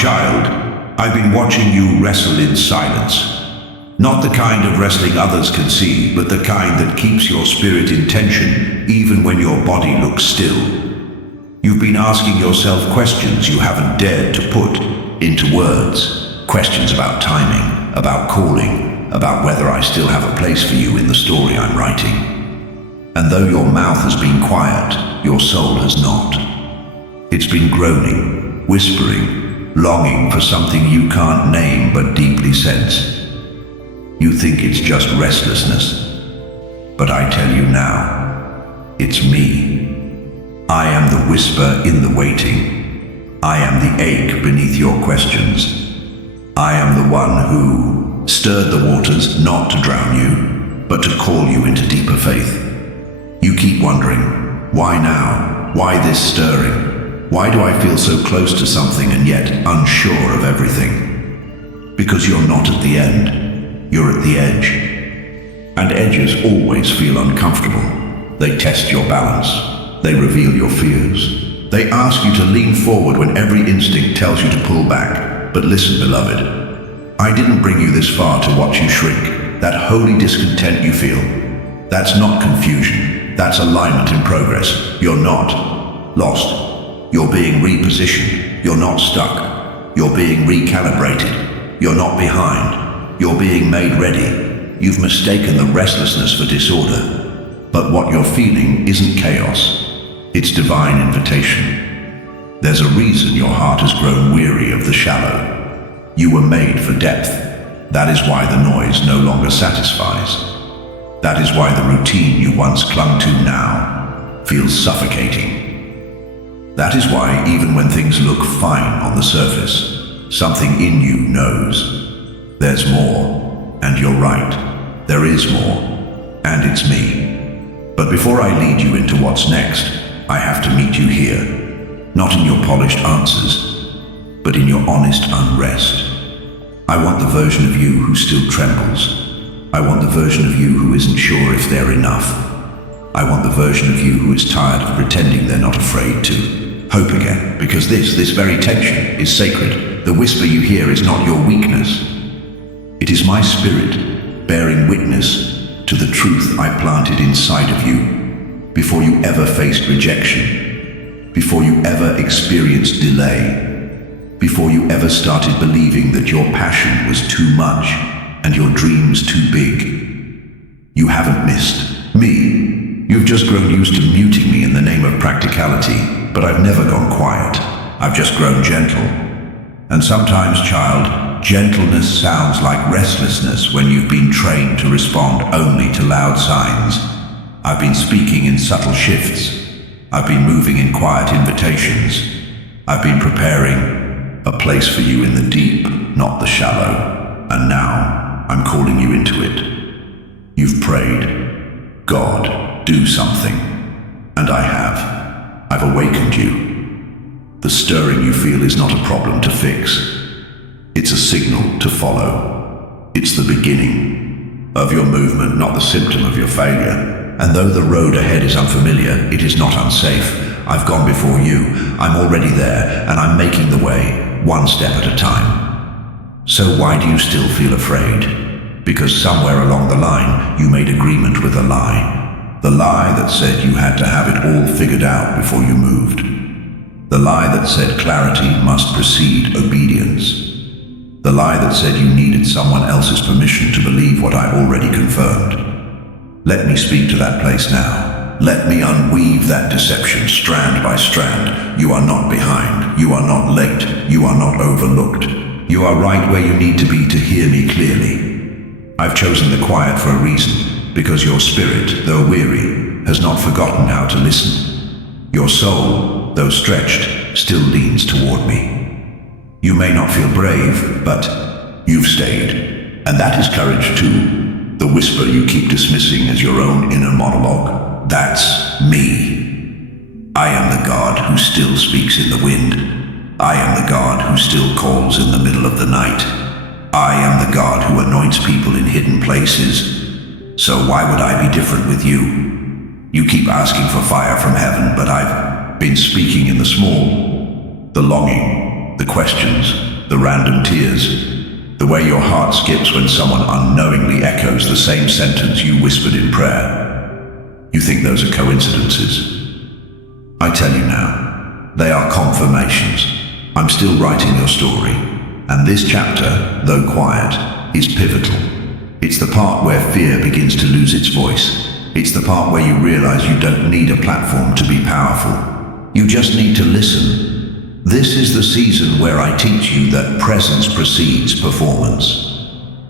child, I've been watching you wrestle in silence. Not the kind of wrestling others can see, but the kind that keeps your spirit in tension even when your body looks still. You've been asking yourself questions you haven't dared to put into words. Questions about timing, about calling, about whether I still have a place for you in the story I'm writing. And though your mouth has been quiet, your soul has not. It's been groaning, whispering, longing for something you can't name but deeply sense. You think it's just restlessness, but I tell you now, it's me. I am the whisper in the waiting. I am the ache beneath your questions. I am the one who stirred the waters not to drown you, but to call you into deeper faith. You keep wondering, why now? Why this stirring? Why do I feel so close to something and yet unsure of everything? Because you're not at the end. You're at the edge. And edges always feel uncomfortable. They test your balance. They reveal your fears. They ask you to lean forward when every instinct tells you to pull back. But listen, beloved, I didn't bring you this far to watch you shrink. That holy discontent you feel, that's not confusion. That's alignment in progress. You're not lost. You're being repositioned. You're not stuck. You're being recalibrated. You're not behind. You're being made ready. You've mistaken the restlessness for disorder. But what you're feeling isn't chaos. It's divine invitation. There's a reason your heart has grown weary of the shallow. You were made for depth. That is why the noise no longer satisfies. That is why the routine you once clung to now feels suffocating. That is why even when things look fine on the surface, something in you knows. There's more, and you're right. There is more, and it's me. But before I lead you into what's next, I have to meet you here. Not in your polished answers, but in your honest unrest. I want the version of you who still trembles. I want the version of you who isn't sure if they're enough. I want the version of you who is tired of pretending they're not afraid to hope again, because this very tension is sacred. The whisper you hear is not your weakness. It is my spirit bearing witness to the truth I planted inside of you before you ever faced rejection, before you ever experienced delay, before you ever started believing that your passion was too much and your dreams too big. You haven't missed me. You've just grown used to muting me in the name of practicality, but I've never gone quiet. I've just grown gentle. And sometimes, child, gentleness sounds like restlessness when you've been trained to respond only to loud signs. I've been speaking in subtle shifts. I've been moving in quiet invitations. I've been preparing a place for you in the deep, not the shallow. And now I'm calling you into it. You've prayed, God, do something. And I have. I've awakened you. The stirring you feel is not a problem to fix. It's a signal to follow. It's the beginning of your movement, not the symptom of your failure. And though the road ahead is unfamiliar, it is not unsafe. I've gone before you. I'm already there, and I'm making the way, one step at a time. So why do you still feel afraid? Because somewhere along the line, you made agreement with a lie. The lie that said you had to have it all figured out before you moved. The lie that said clarity must precede obedience. The lie that said you needed someone else's permission to believe what I already confirmed. Let me speak to that place now. Let me unweave that deception strand by strand. You are not behind. You are not late. You are not overlooked. You are right where you need to be to hear me clearly. I've chosen the quiet for a reason, because your spirit, though weary, has not forgotten how to listen. Your soul, though stretched, still leans toward me. You may not feel brave, but you've stayed. And that is courage too. The whisper you keep dismissing as your own inner monologue. That's me. I am the God who still speaks in the wind. I am the God who still calls in the middle of the night. I am the God who anoints people in hidden places. So why would I be different with you? You keep asking for fire from heaven, but I've been speaking in the small, the longing, the questions, the random tears, the way your heart skips when someone unknowingly echoes the same sentence you whispered in prayer. You think those are coincidences? I tell you now, they are confirmations. I'm still writing your story, and this chapter, though quiet, is pivotal. It's the part where fear begins to lose its voice. It's the part where you realize you don't need a platform to be powerful. You just need to listen. This is the season where I teach you that presence precedes performance.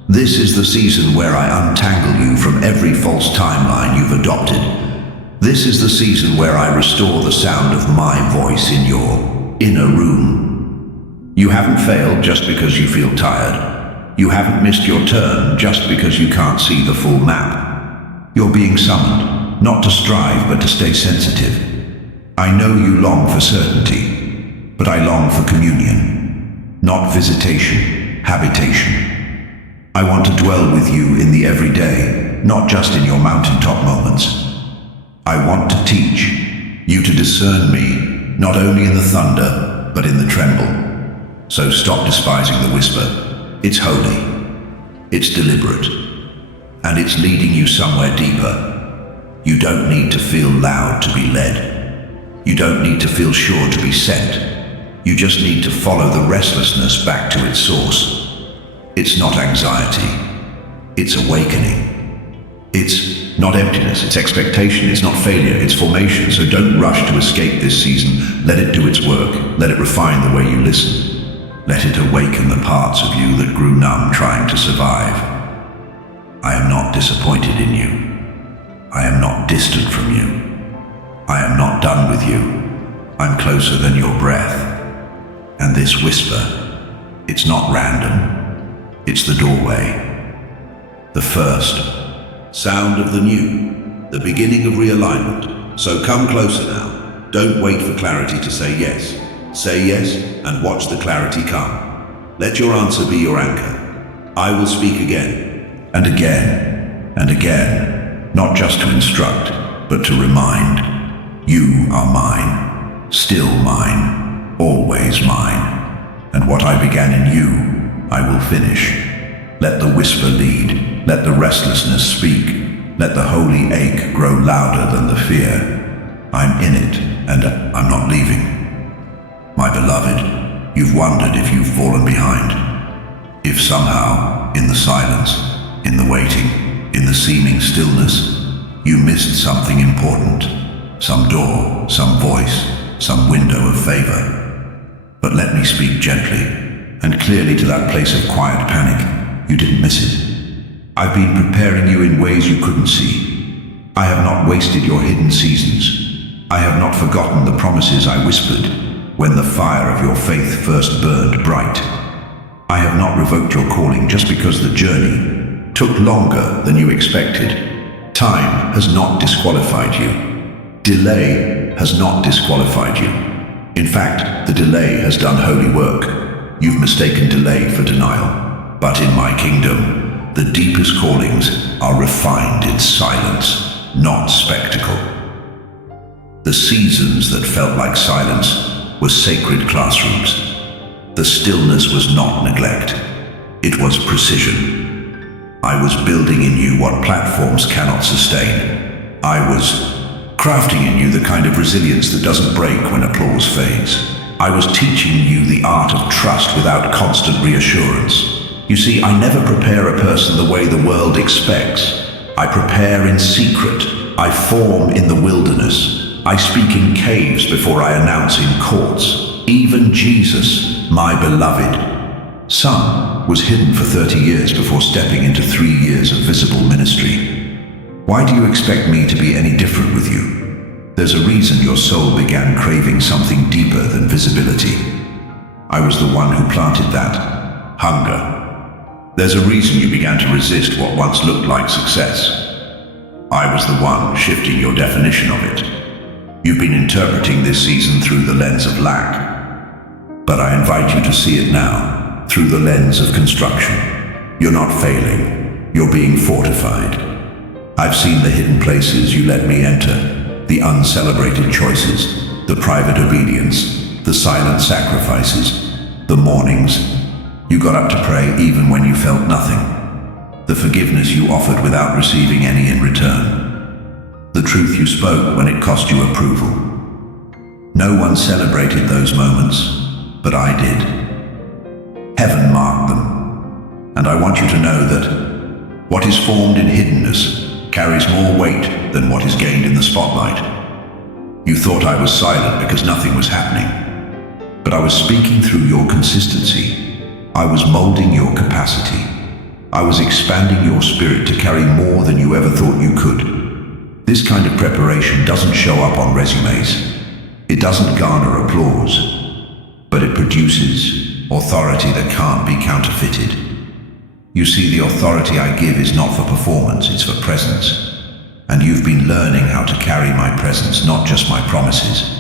This is the season where I untangle you from every false timeline you've adopted. This is the season where I restore the sound of my voice in your inner room. You haven't failed just because you feel tired. You haven't missed your turn just because you can't see the full map. You're being summoned, not to strive, but to stay sensitive. I know you long for certainty, but I long for communion, not visitation, habitation. I want to dwell with you in the everyday, not just in your mountaintop moments. I want to teach you to discern me, not only in the thunder, but in the tremble. So stop despising the whisper. It's holy, it's deliberate, and it's leading you somewhere deeper. You don't need to feel loud to be led. You don't need to feel sure to be sent. You just need to follow the restlessness back to its source. It's not anxiety. It's awakening. It's not emptiness. It's expectation. It's not failure. It's formation. So don't rush to escape this season. Let it do its work. Let it refine the way you listen. Let it awaken the parts of you that grew numb trying to survive. I am not disappointed in you. I am not distant from you. I am not done with you. I'm closer than your breath. And this whisper, it's not random. It's the doorway. The first sound of the new, the beginning of realignment. So come closer now. Don't wait for clarity to say yes. Say yes and watch the clarity come. Let your answer be your anchor. I will speak again. And again, and again, not just to instruct, but to remind. You are mine, still mine, always mine. And what I began in you, I will finish. Let the whisper lead, let the restlessness speak, let the holy ache grow louder than the fear. I'm in it, and I'm not leaving. My beloved, you've wondered if you've fallen behind. If somehow, in the silence, in the waiting, in the seeming stillness, you missed something important. Some door, some voice, some window of favor. But let me speak gently and clearly to that place of quiet panic. You didn't miss it. I've been preparing you in ways you couldn't see. I have not wasted your hidden seasons. I have not forgotten the promises I whispered when the fire of your faith first burned bright. I have not revoked your calling just because the journey took longer than you expected. Time has not disqualified you. Delay has not disqualified you. In fact, the delay has done holy work. You've mistaken delay for denial. But in my kingdom, the deepest callings are refined in silence, not spectacle. The seasons that felt like silence were sacred classrooms. The stillness was not neglect. It was precision. I was building in you what platforms cannot sustain. I was crafting in you the kind of resilience that doesn't break when applause fades. I was teaching you the art of trust without constant reassurance. You see, I never prepare a person the way the world expects. I prepare in secret. I form in the wilderness. I speak in caves before I announce in courts. Even Jesus, my beloved Son, was hidden for 30 years before stepping into 3 years of visible ministry. Why do you expect me to be any different with you? There's a reason your soul began craving something deeper than visibility. I was the one who planted that hunger. There's a reason you began to resist what once looked like success. I was the one shifting your definition of it. You've been interpreting this season through the lens of lack. But I invite you to see it now, through the lens of construction. You're not failing. You're being fortified. I've seen the hidden places you let me enter, the uncelebrated choices, the private obedience, the silent sacrifices. The mornings. You got up to pray even when you felt nothing. The forgiveness you offered without receiving any in return. The truth you spoke when it cost you approval. No one celebrated those moments, but I did. Heaven marked them. And I want you to know that what is formed in hiddenness carries more weight than what is gained in the spotlight. You thought I was silent because nothing was happening. But I was speaking through your consistency. I was molding your capacity. I was expanding your spirit to carry more than you ever thought you could. This kind of preparation doesn't show up on resumes. It doesn't garner applause, but it produces authority that can't be counterfeited. You see, the authority I give is not for performance, it's for presence. And you've been learning how to carry my presence, not just my promises.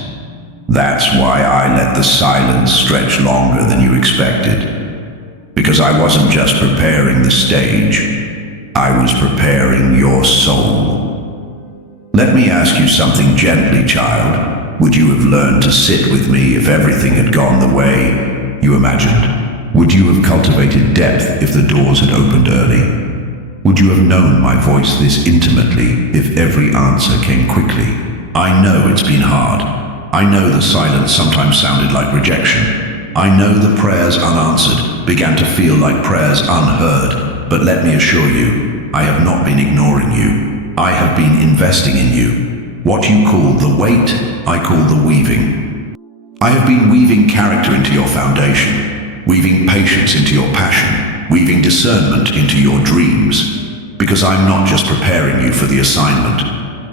That's why I let the silence stretch longer than you expected. Because I wasn't just preparing the stage, I was preparing your soul. Let me ask you something gently, child. Would you have learned to sit with me if everything had gone the way you imagined? Would you have cultivated depth if the doors had opened early? Would you have known my voice this intimately if every answer came quickly? I know it's been hard. I know the silence sometimes sounded like rejection. I know the prayers unanswered began to feel like prayers unheard, but let me assure you, I have not been ignoring you. I have been investing in you. What you call the weight, I call the weaving. I have been weaving character into your foundation, weaving patience into your passion, weaving discernment into your dreams, because I'm not just preparing you for the assignment,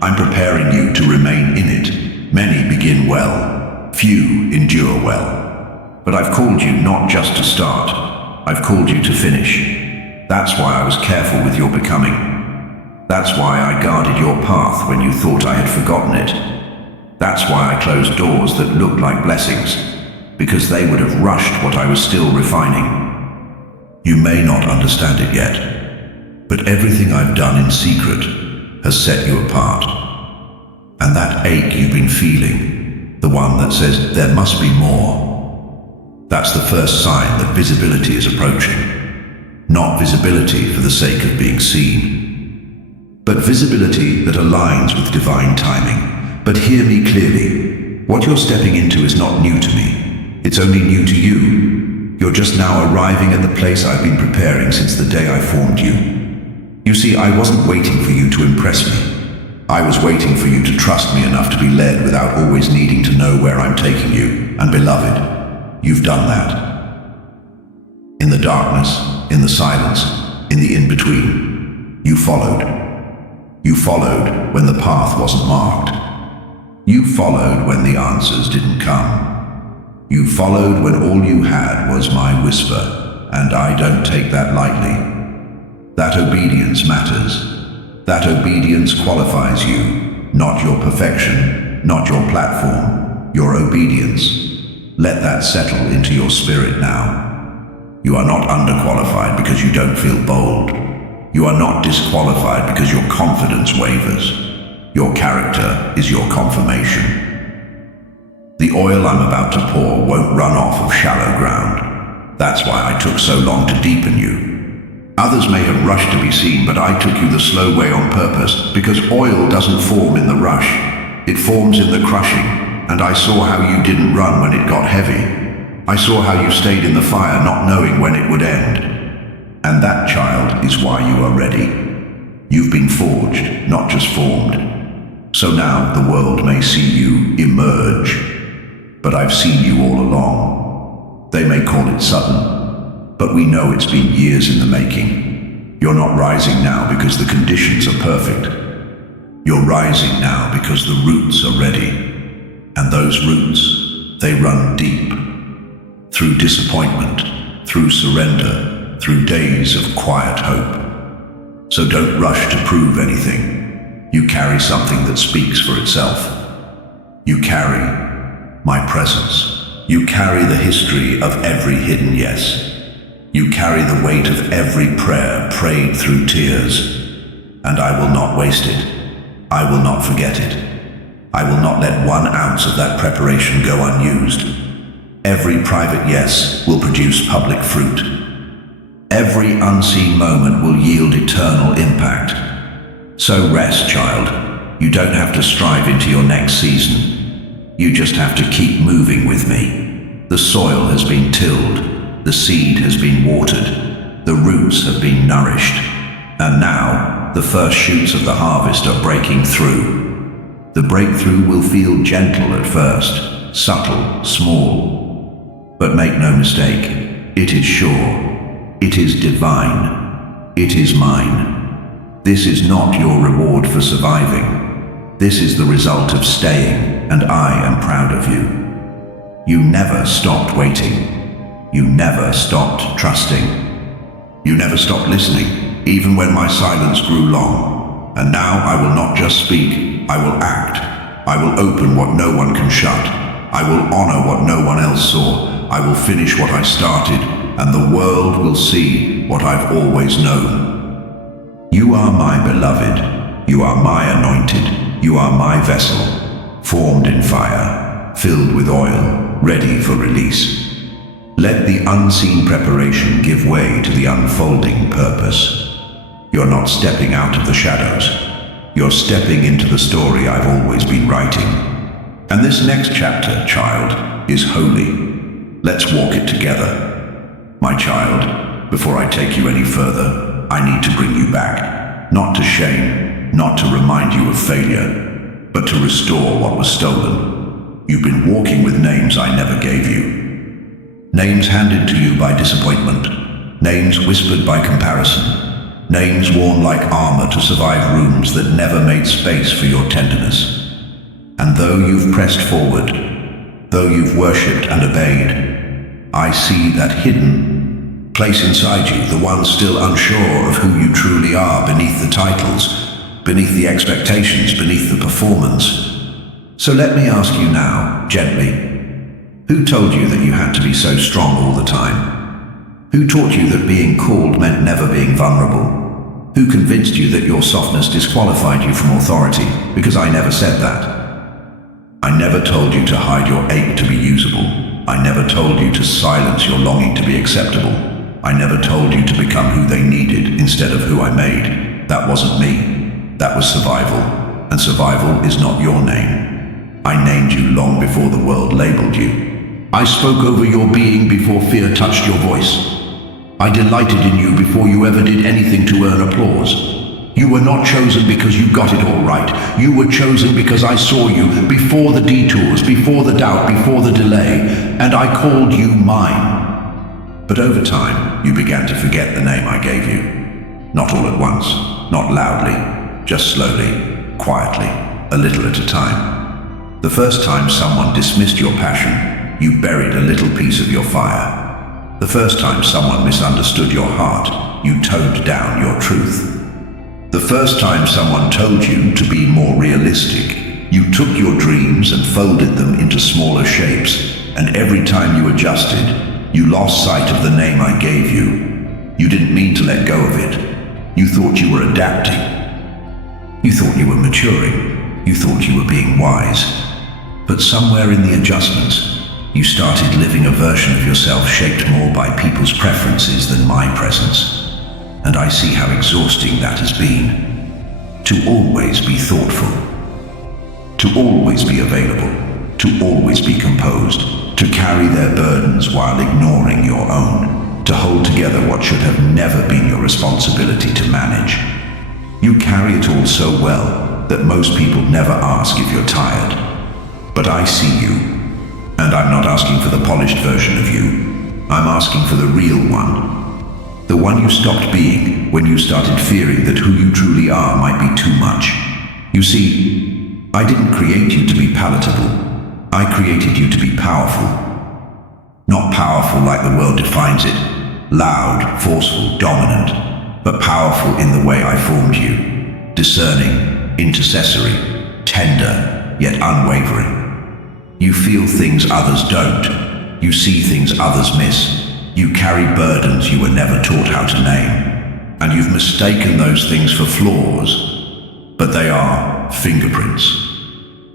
I'm preparing you to remain in it. Many begin well, few endure well. But I've called you not just to start, I've called you to finish. That's why I was careful with your becoming. That's why I guarded your path when you thought I had forgotten it. That's why I closed doors that looked like blessings, because they would have rushed what I was still refining. You may not understand it yet, but everything I've done in secret has set you apart. And that ache you've been feeling, the one that says there must be more, that's the first sign that visibility is approaching. Not visibility for the sake of being seen, but visibility that aligns with divine timing. But hear me clearly. What you're stepping into is not new to me. It's only new to you. You're just now arriving at the place I've been preparing since the day I formed you. You see, I wasn't waiting for you to impress me. I was waiting for you to trust me enough to be led without always needing to know where I'm taking you. And beloved, you've done that. In the darkness, in the silence, in the in-between, you followed. You followed when the path wasn't marked. You followed when the answers didn't come. You followed when all you had was my whisper, and I don't take that lightly. That obedience matters. That obedience qualifies you, not your perfection, not your platform, your obedience. Let that settle into your spirit now. You are not underqualified because you don't feel bold. You are not disqualified because your confidence wavers. Your character is your confirmation. The oil I'm about to pour won't run off of shallow ground. That's why I took so long to deepen you. Others may have rushed to be seen, but I took you the slow way on purpose, because oil doesn't form in the rush. It forms in the crushing. And I saw how you didn't run when it got heavy. I saw how you stayed in the fire not knowing when it would end. And that, child, is why you are ready. You've been forged, not just formed. So now the world may see you emerge. But I've seen you all along. They may call it sudden, but we know it's been years in the making. You're not rising now because the conditions are perfect. You're rising now because the roots are ready. And those roots, they run deep. Through disappointment, through surrender, through days of quiet hope. So don't rush to prove anything. You carry something that speaks for itself. You carry my presence. You carry the history of every hidden yes. You carry the weight of every prayer prayed through tears. And I will not waste it. I will not forget it. I will not let 1 ounce of that preparation go unused. Every private yes will produce public fruit. Every unseen moment will yield eternal impact. So rest, child. You don't have to strive into your next season. You just have to keep moving with me. The soil has been tilled, the seed has been watered, the roots have been nourished, and now the first shoots of the harvest are breaking through. The breakthrough will feel gentle at first, subtle, small. But make no mistake, it is sure, it is divine, it is mine. This is not your reward for surviving. This is the result of staying, and I am proud of you. You never stopped waiting. You never stopped trusting. You never stopped listening, even when my silence grew long. And now I will not just speak, I will act. I will open what no one can shut. I will honor what no one else saw. I will finish what I started, and the world will see what I've always known. You are my beloved. You are my anointed. You are my vessel, formed in fire, filled with oil, ready for release. Let the unseen preparation give way to the unfolding purpose. You're not stepping out of the shadows. You're stepping into the story I've always been writing. And this next chapter, child, is holy. Let's walk it together. My child, before I take you any further, I need to bring you back. Not to shame, not to remind you of failure, but to restore what was stolen. You've been walking with names I never gave you. Names handed to you by disappointment. Names whispered by comparison. Names worn like armor to survive rooms that never made space for your tenderness. And though you've pressed forward, though you've worshipped and obeyed, I see that hidden place inside you, the one still unsure of who you truly are beneath the titles, beneath the expectations, beneath the performance. So let me ask you now, gently, who told you that you had to be so strong all the time? Who taught you that being called meant never being vulnerable? Who convinced you that your softness disqualified you from authority? Because I never said that. I never told you to hide your ache to be usable. I never told you to silence your longing to be acceptable. I never told you to become who they needed instead of who I made. That wasn't me. That was survival. And survival is not your name. I named you long before the world labeled you. I spoke over your being before fear touched your voice. I delighted in you before you ever did anything to earn applause. You were not chosen because you got it all right. You were chosen because I saw you before the detours, before the doubt, before the delay, and I called you mine. But over time, you began to forget the name I gave you. Not all at once, not loudly, just slowly, quietly, a little at a time. The first time someone dismissed your passion, you buried a little piece of your fire. The first time someone misunderstood your heart, you toned down your truth. The first time someone told you to be more realistic, you took your dreams and folded them into smaller shapes, and every time you adjusted, you lost sight of the name I gave you. You didn't mean to let go of it. You thought you were adapting. You thought you were maturing. You thought you were being wise. But somewhere in the adjustments, you started living a version of yourself shaped more by people's preferences than my presence. And I see how exhausting that has been. To always be thoughtful. To always be available. To always be composed. To carry their burdens while ignoring your own. To hold together what should have never been your responsibility to manage. You carry it all so well that most people never ask if you're tired. But I see you. And I'm not asking for the polished version of you. I'm asking for the real one. The one you stopped being when you started fearing that who you truly are might be too much. You see, I didn't create you to be palatable. I created you to be powerful. Not powerful like the world defines it, loud, forceful, dominant, but powerful in the way I formed you. Discerning, intercessory, tender, yet unwavering. You feel things others don't. You see things others miss. You carry burdens you were never taught how to name, and you've mistaken those things for flaws, but they are fingerprints.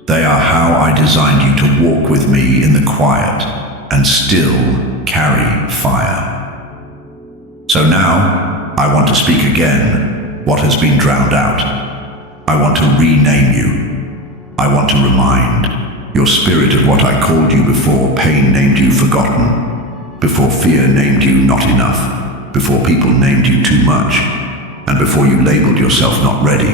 They are how I designed you to walk with me in the quiet and still carry fire. So now, I want to speak again what has been drowned out. I want to rename you. I want to remind your spirit of what I called you before pain named you forgotten, before fear named you not enough, before people named you too much, and before you labeled yourself not ready.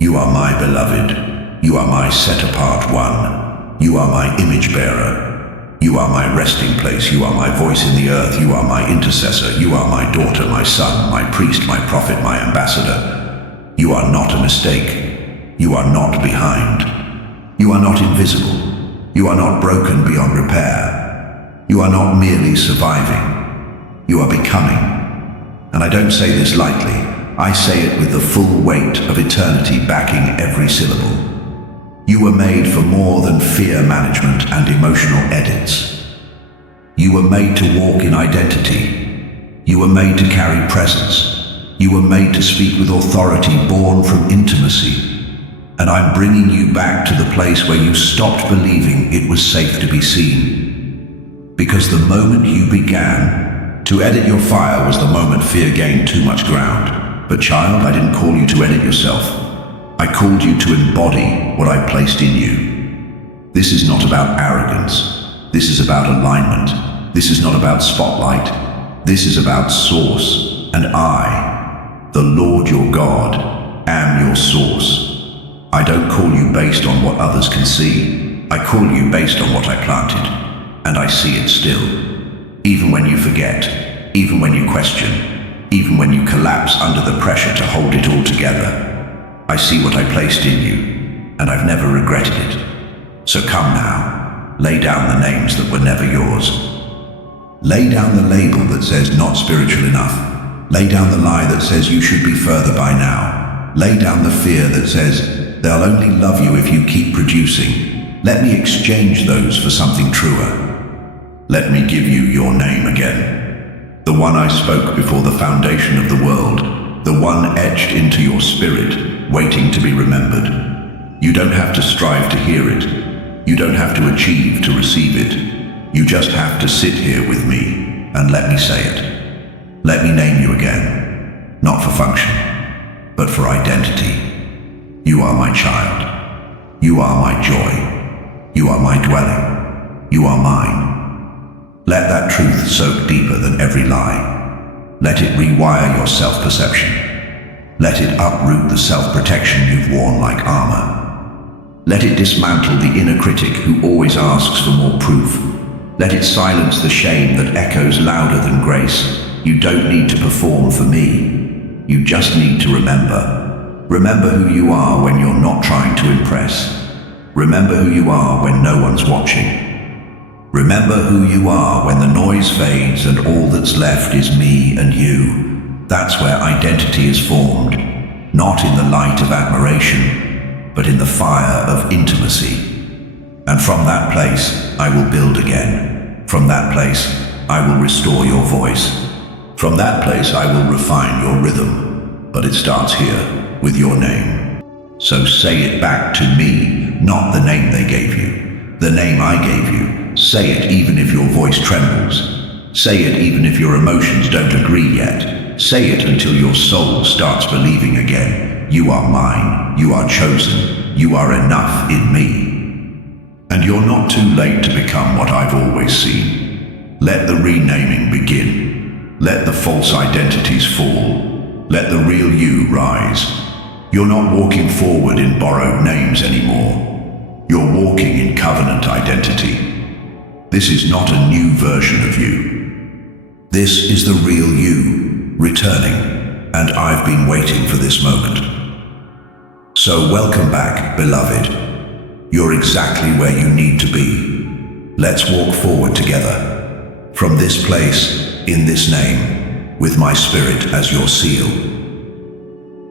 You are my beloved. You are my set-apart one. You are my image bearer. You are my resting place. You are my voice in the earth. You are my intercessor. You are my daughter, my son, my priest, my prophet, my ambassador. You are not a mistake. You are not behind. You are not invisible. You are not broken beyond repair. You are not merely surviving. You are becoming. And I don't say this lightly. I say it with the full weight of eternity backing every syllable. You were made for more than fear management and emotional edits. You were made to walk in identity. You were made to carry presence. You were made to speak with authority born from intimacy. And I'm bringing you back to the place where you stopped believing it was safe to be seen. Because the moment you began to edit your fire was the moment fear gained too much ground. But child, I didn't call you to edit yourself. I called you to embody what I placed in you. This is not about arrogance. This is about alignment. This is not about spotlight. This is about source. And I, the Lord your God, am your source. I don't call you based on what others can see. I call you based on what I planted. And I see it still. Even when you forget, even when you question, even when you collapse under the pressure to hold it all together, I see what I placed in you, and I've never regretted it. So come now, lay down the names that were never yours. Lay down the label that says not spiritual enough. Lay down the lie that says you should be further by now. Lay down the fear that says they'll only love you if you keep producing. Let me exchange those for something truer. Let me give you your name again. The one I spoke before the foundation of the world. The one etched into your spirit, waiting to be remembered. You don't have to strive to hear it. You don't have to achieve to receive it. You just have to sit here with me and let me say it. Let me name you again, not for function, but for identity. You are my child. You are my joy. You are my dwelling. You are mine. Let that truth soak deeper than every lie. Let it rewire your self-perception. Let it uproot the self-protection you've worn like armor. Let it dismantle the inner critic who always asks for more proof. Let it silence the shame that echoes louder than grace. You don't need to perform for me. You just need to remember. Remember who you are when you're not trying to impress. Remember who you are when no one's watching. Remember who you are when the noise fades and all that's left is me and you. That's where identity is formed, not in the light of admiration, but in the fire of intimacy. And from that place, I will build again. From that place, I will restore your voice. From that place, I will refine your rhythm. But it starts here, with your name. So say it back to me, not the name they gave you, the name I gave you. Say it even if your voice trembles. Say it even if your emotions don't agree yet. Say it until your soul starts believing again. You are mine. You are chosen. You are enough in me. And you're not too late to become what I've always seen. Let the renaming begin. Let the false identities fall. Let the real you rise. You're not walking forward in borrowed names anymore. You're walking in covenant identity. This is not a new version of you. This is the real you, returning, and I've been waiting for this moment. So welcome back, beloved. You're exactly where you need to be. Let's walk forward together. From this place, in this name, with my spirit as your seal.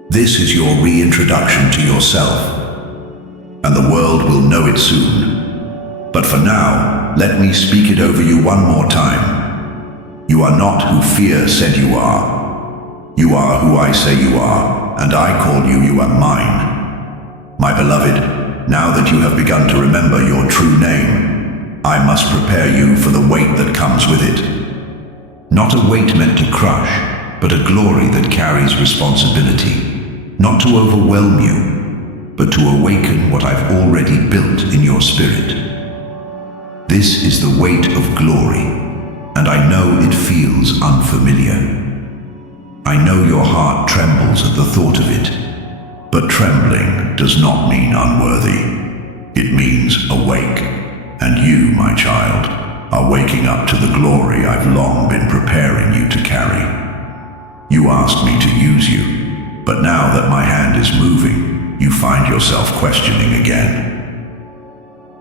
This is your reintroduction to yourself, and the world will know it soon. But for now, let me speak it over you one more time. You are not who fear said you are. You are who I say you are, and I call you, you are mine. My beloved, now that you have begun to remember your true name, I must prepare you for the weight that comes with it. Not a weight meant to crush, but a glory that carries responsibility. Not to overwhelm you, but to awaken what I've already built in your spirit. This is the weight of glory, and I know it feels unfamiliar. I know your heart trembles at the thought of it, but trembling does not mean unworthy. It means awake, and you, my child, are waking up to the glory I've long been preparing you to carry. You asked me to use you, but now that my hand is moving, you find yourself questioning again.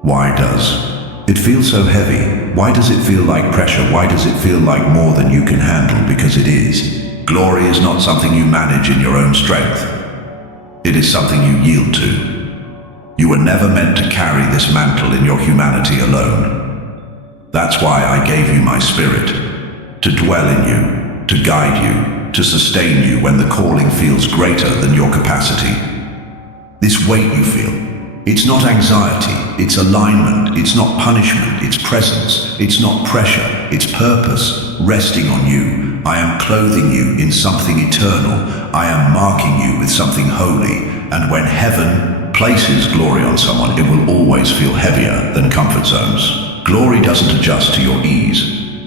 Why does it feel so heavy? Why does it feel like pressure? Why does it feel like more than you can handle? Because it is. Glory is not something you manage in your own strength. It is something you yield to. You were never meant to carry this mantle in your humanity alone. That's why I gave you my spirit, to dwell in you, to guide you, to sustain you when the calling feels greater than your capacity. This weight you feel, it's not anxiety, it's alignment, it's not punishment, it's presence, it's not pressure, it's purpose, resting on you. I am clothing you in something eternal. I am marking you with something holy. And when heaven places glory on someone, it will always feel heavier than comfort zones. Glory doesn't adjust to your ease.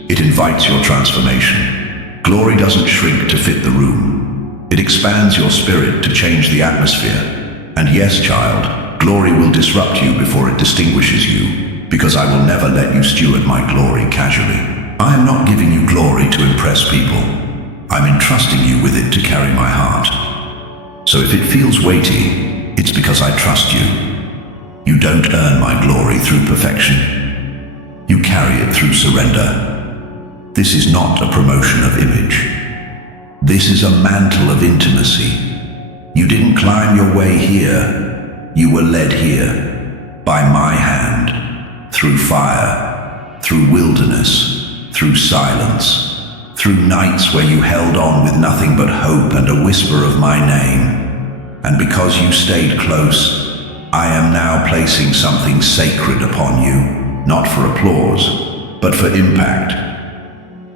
It invites your transformation. Glory doesn't shrink to fit the room. It expands your spirit to change the atmosphere. And yes, child, glory will disrupt you before it distinguishes you, because I will never let you steward my glory casually. I am not giving you glory to impress people. I'm entrusting you with it to carry my heart. So if it feels weighty, it's because I trust you. You don't earn my glory through perfection. You carry it through surrender. This is not a promotion of image. This is a mantle of intimacy. You didn't climb your way here. You were led here by my hand, through fire, through wilderness, through silence, through nights where you held on with nothing but hope and a whisper of my name. And because you stayed close, I am now placing something sacred upon you, not for applause, but for impact.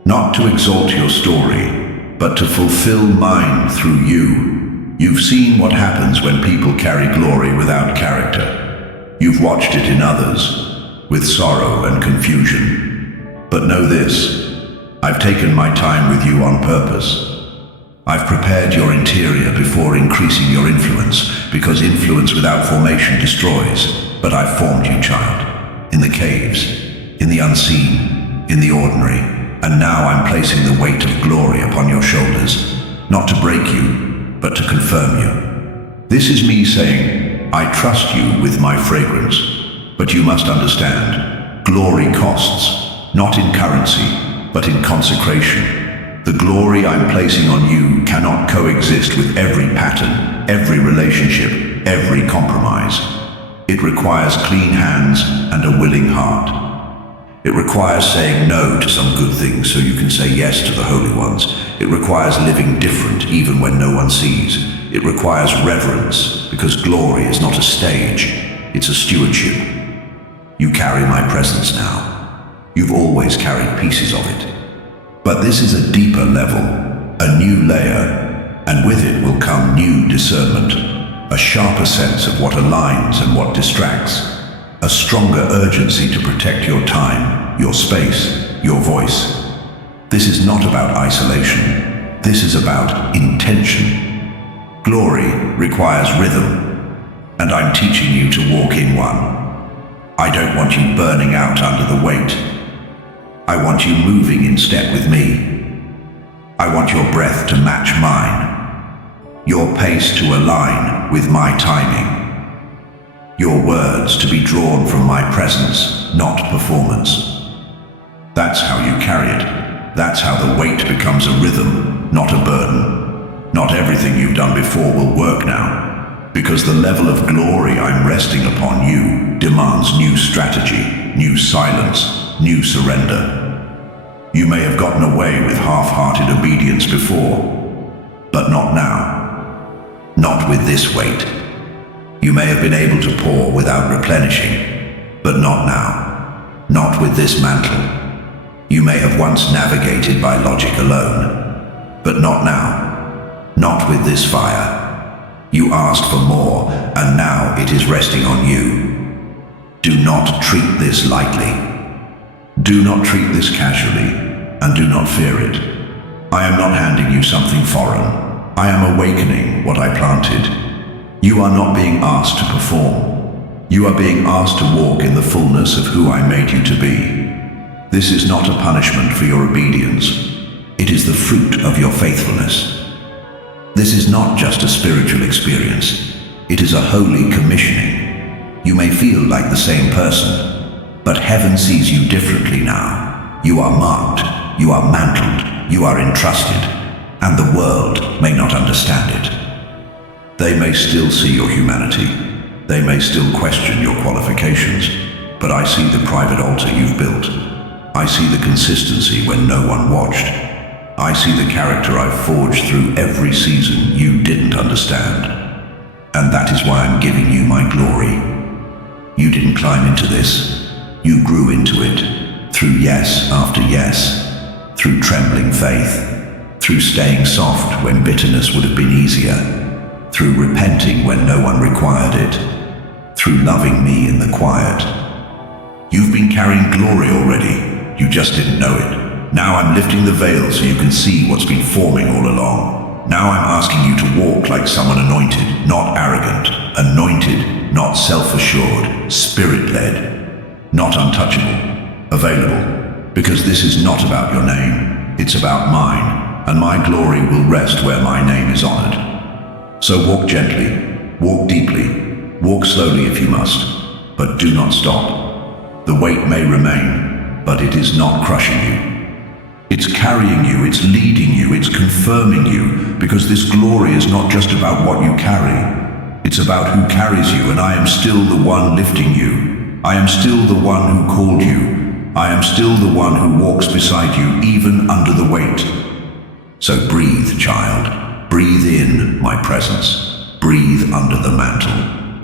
Not to exalt your story, but to fulfill mine through you. You've seen what happens when people carry glory without character. You've watched it in others, with sorrow and confusion. But know this, I've taken my time with you on purpose. I've prepared your interior before increasing your influence, because influence without formation destroys. But I've formed you, child, in the caves, in the unseen, in the ordinary, and now I'm placing the weight of glory upon your shoulders, not to break you, but to confirm you. This is me saying, I trust you with my fragrance, but you must understand, glory costs. Not in currency, but in consecration. The glory I'm placing on you cannot coexist with every pattern, every relationship, every compromise. It requires clean hands and a willing heart. It requires saying no to some good things so you can say yes to the holy ones. It requires living different even when no one sees. It requires reverence, because glory is not a stage, it's a stewardship. You carry my presence now. You've always carried pieces of it. But this is a deeper level, a new layer, and with it will come new discernment, a sharper sense of what aligns and what distracts, a stronger urgency to protect your time, your space, your voice. This is not about isolation. This is about intention. Glory requires rhythm, and I'm teaching you to walk in one. I don't want you burning out under the weight. I want you moving in step with me. I want your breath to match mine, your pace to align with my timing, your words to be drawn from my presence, not performance. That's how you carry it. That's how the weight becomes a rhythm, not a burden. Not everything you've done before will work now, because the level of glory I'm resting upon you demands new strategy, new silence, new surrender. You may have gotten away with half-hearted obedience before, but not now. Not with this weight. You may have been able to pour without replenishing, but not now. Not with this mantle. You may have once navigated by logic alone, but not now. Not with this fire. You asked for more, and now it is resting on you. Do not treat this lightly. Do not treat this casually, and do not fear it. I am not handing you something foreign. I am awakening what I planted. You are not being asked to perform. You are being asked to walk in the fullness of who I made you to be. This is not a punishment for your obedience. It is the fruit of your faithfulness. This is not just a spiritual experience. It is a holy commissioning. You may feel like the same person, but heaven sees you differently now. You are marked, you are mantled, you are entrusted, and the world may not understand it. They may still see your humanity. They may still question your qualifications, but I see the private altar you've built. I see the consistency when no one watched. I see the character I've forged through every season you didn't understand. And that is why I'm giving you my glory. You didn't climb into this. You grew into it. Through yes after yes. Through trembling faith. Through staying soft when bitterness would have been easier. Through repenting when no one required it. Through loving me in the quiet. You've been carrying glory already. You just didn't know it. Now I'm lifting the veil so you can see what's been forming all along. Now I'm asking you to walk like someone anointed, not arrogant. Anointed, not self-assured. Spirit-led, not untouchable. Available, because this is not about your name. It's about mine, and my glory will rest where my name is honored. So walk gently, walk deeply, walk slowly if you must, but do not stop. The weight may remain, but it is not crushing you. It's carrying you, it's leading you, it's confirming you, because this glory is not just about what you carry. It's about who carries you, and I am still the one lifting you. I am still the one who called you. I am still the one who walks beside you, even under the weight. So breathe, child. Breathe in my presence. Breathe under the mantle.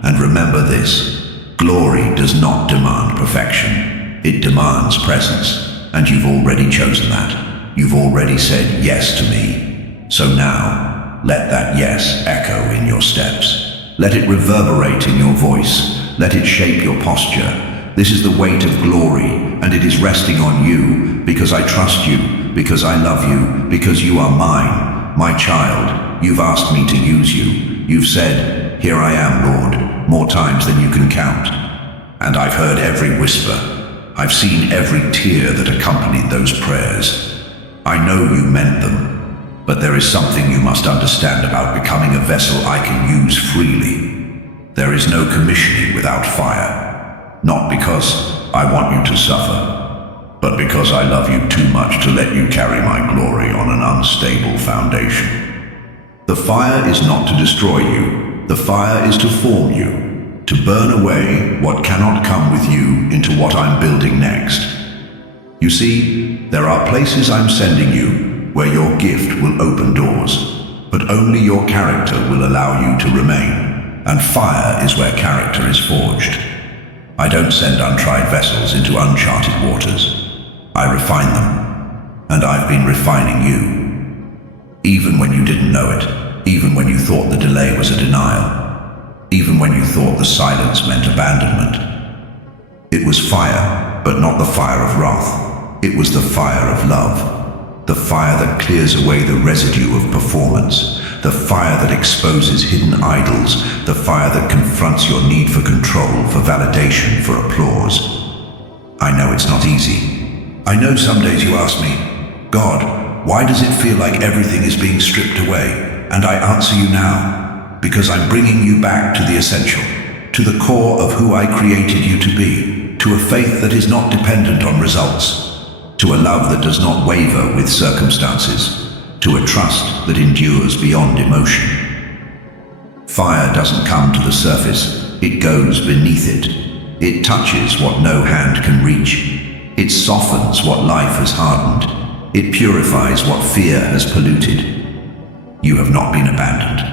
And remember this, glory does not demand perfection. It demands presence. And you've already chosen that. You've already said yes to me. So now, let that yes echo in your steps. Let it reverberate in your voice. Let it shape your posture. This is the weight of glory, and it is resting on you, because I trust you, because I love you, because you are mine, my child. You've asked me to use you. You've said, "Here I am, Lord," more times than you can count. And I've heard every whisper. I've seen every tear that accompanied those prayers. I know you meant them, but there is something you must understand about becoming a vessel I can use freely. There is no commissioning without fire, not because I want you to suffer, but because I love you too much to let you carry my glory on an unstable foundation. The fire is not to destroy you. The fire is to form you. To burn away what cannot come with you into what I'm building next. You see, there are places I'm sending you where your gift will open doors, but only your character will allow you to remain, and fire is where character is forged. I don't send untried vessels into uncharted waters. I refine them, and I've been refining you. Even when you didn't know it, even when you thought the delay was a denial, even when you thought the silence meant abandonment. It was fire, but not the fire of wrath. It was the fire of love. The fire that clears away the residue of performance. The fire that exposes hidden idols. The fire that confronts your need for control, for validation, for applause. I know it's not easy. I know some days you ask me, "God, why does it feel like everything is being stripped away?" And I answer you now, because I'm bringing you back to the essential, to the core of who I created you to be, to a faith that is not dependent on results, to a love that does not waver with circumstances, to a trust that endures beyond emotion. Fire doesn't come to the surface, it goes beneath it. It touches what no hand can reach. It softens what life has hardened. It purifies what fear has polluted. You have not been abandoned.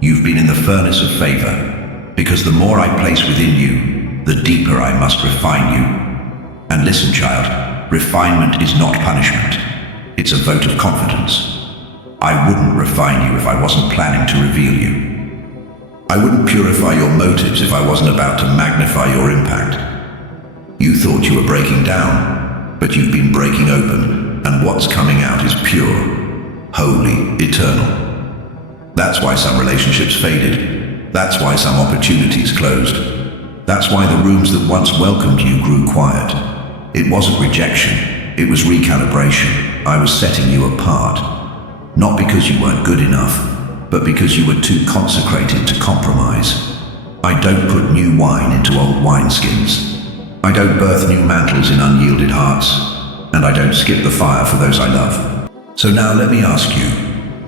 You've been in the furnace of favor, because the more I place within you, the deeper I must refine you. And listen, child, refinement is not punishment. It's a vote of confidence. I wouldn't refine you if I wasn't planning to reveal you. I wouldn't purify your motives if I wasn't about to magnify your impact. You thought you were breaking down, but you've been breaking open, and what's coming out is pure, holy, eternal. That's why some relationships faded. That's why some opportunities closed. That's why the rooms that once welcomed you grew quiet. It wasn't rejection, it was recalibration. I was setting you apart. Not because you weren't good enough, but because you were too consecrated to compromise. I don't put new wine into old wineskins. I don't birth new mantles in unyielded hearts, and I don't skip the fire for those I love. So now let me ask you,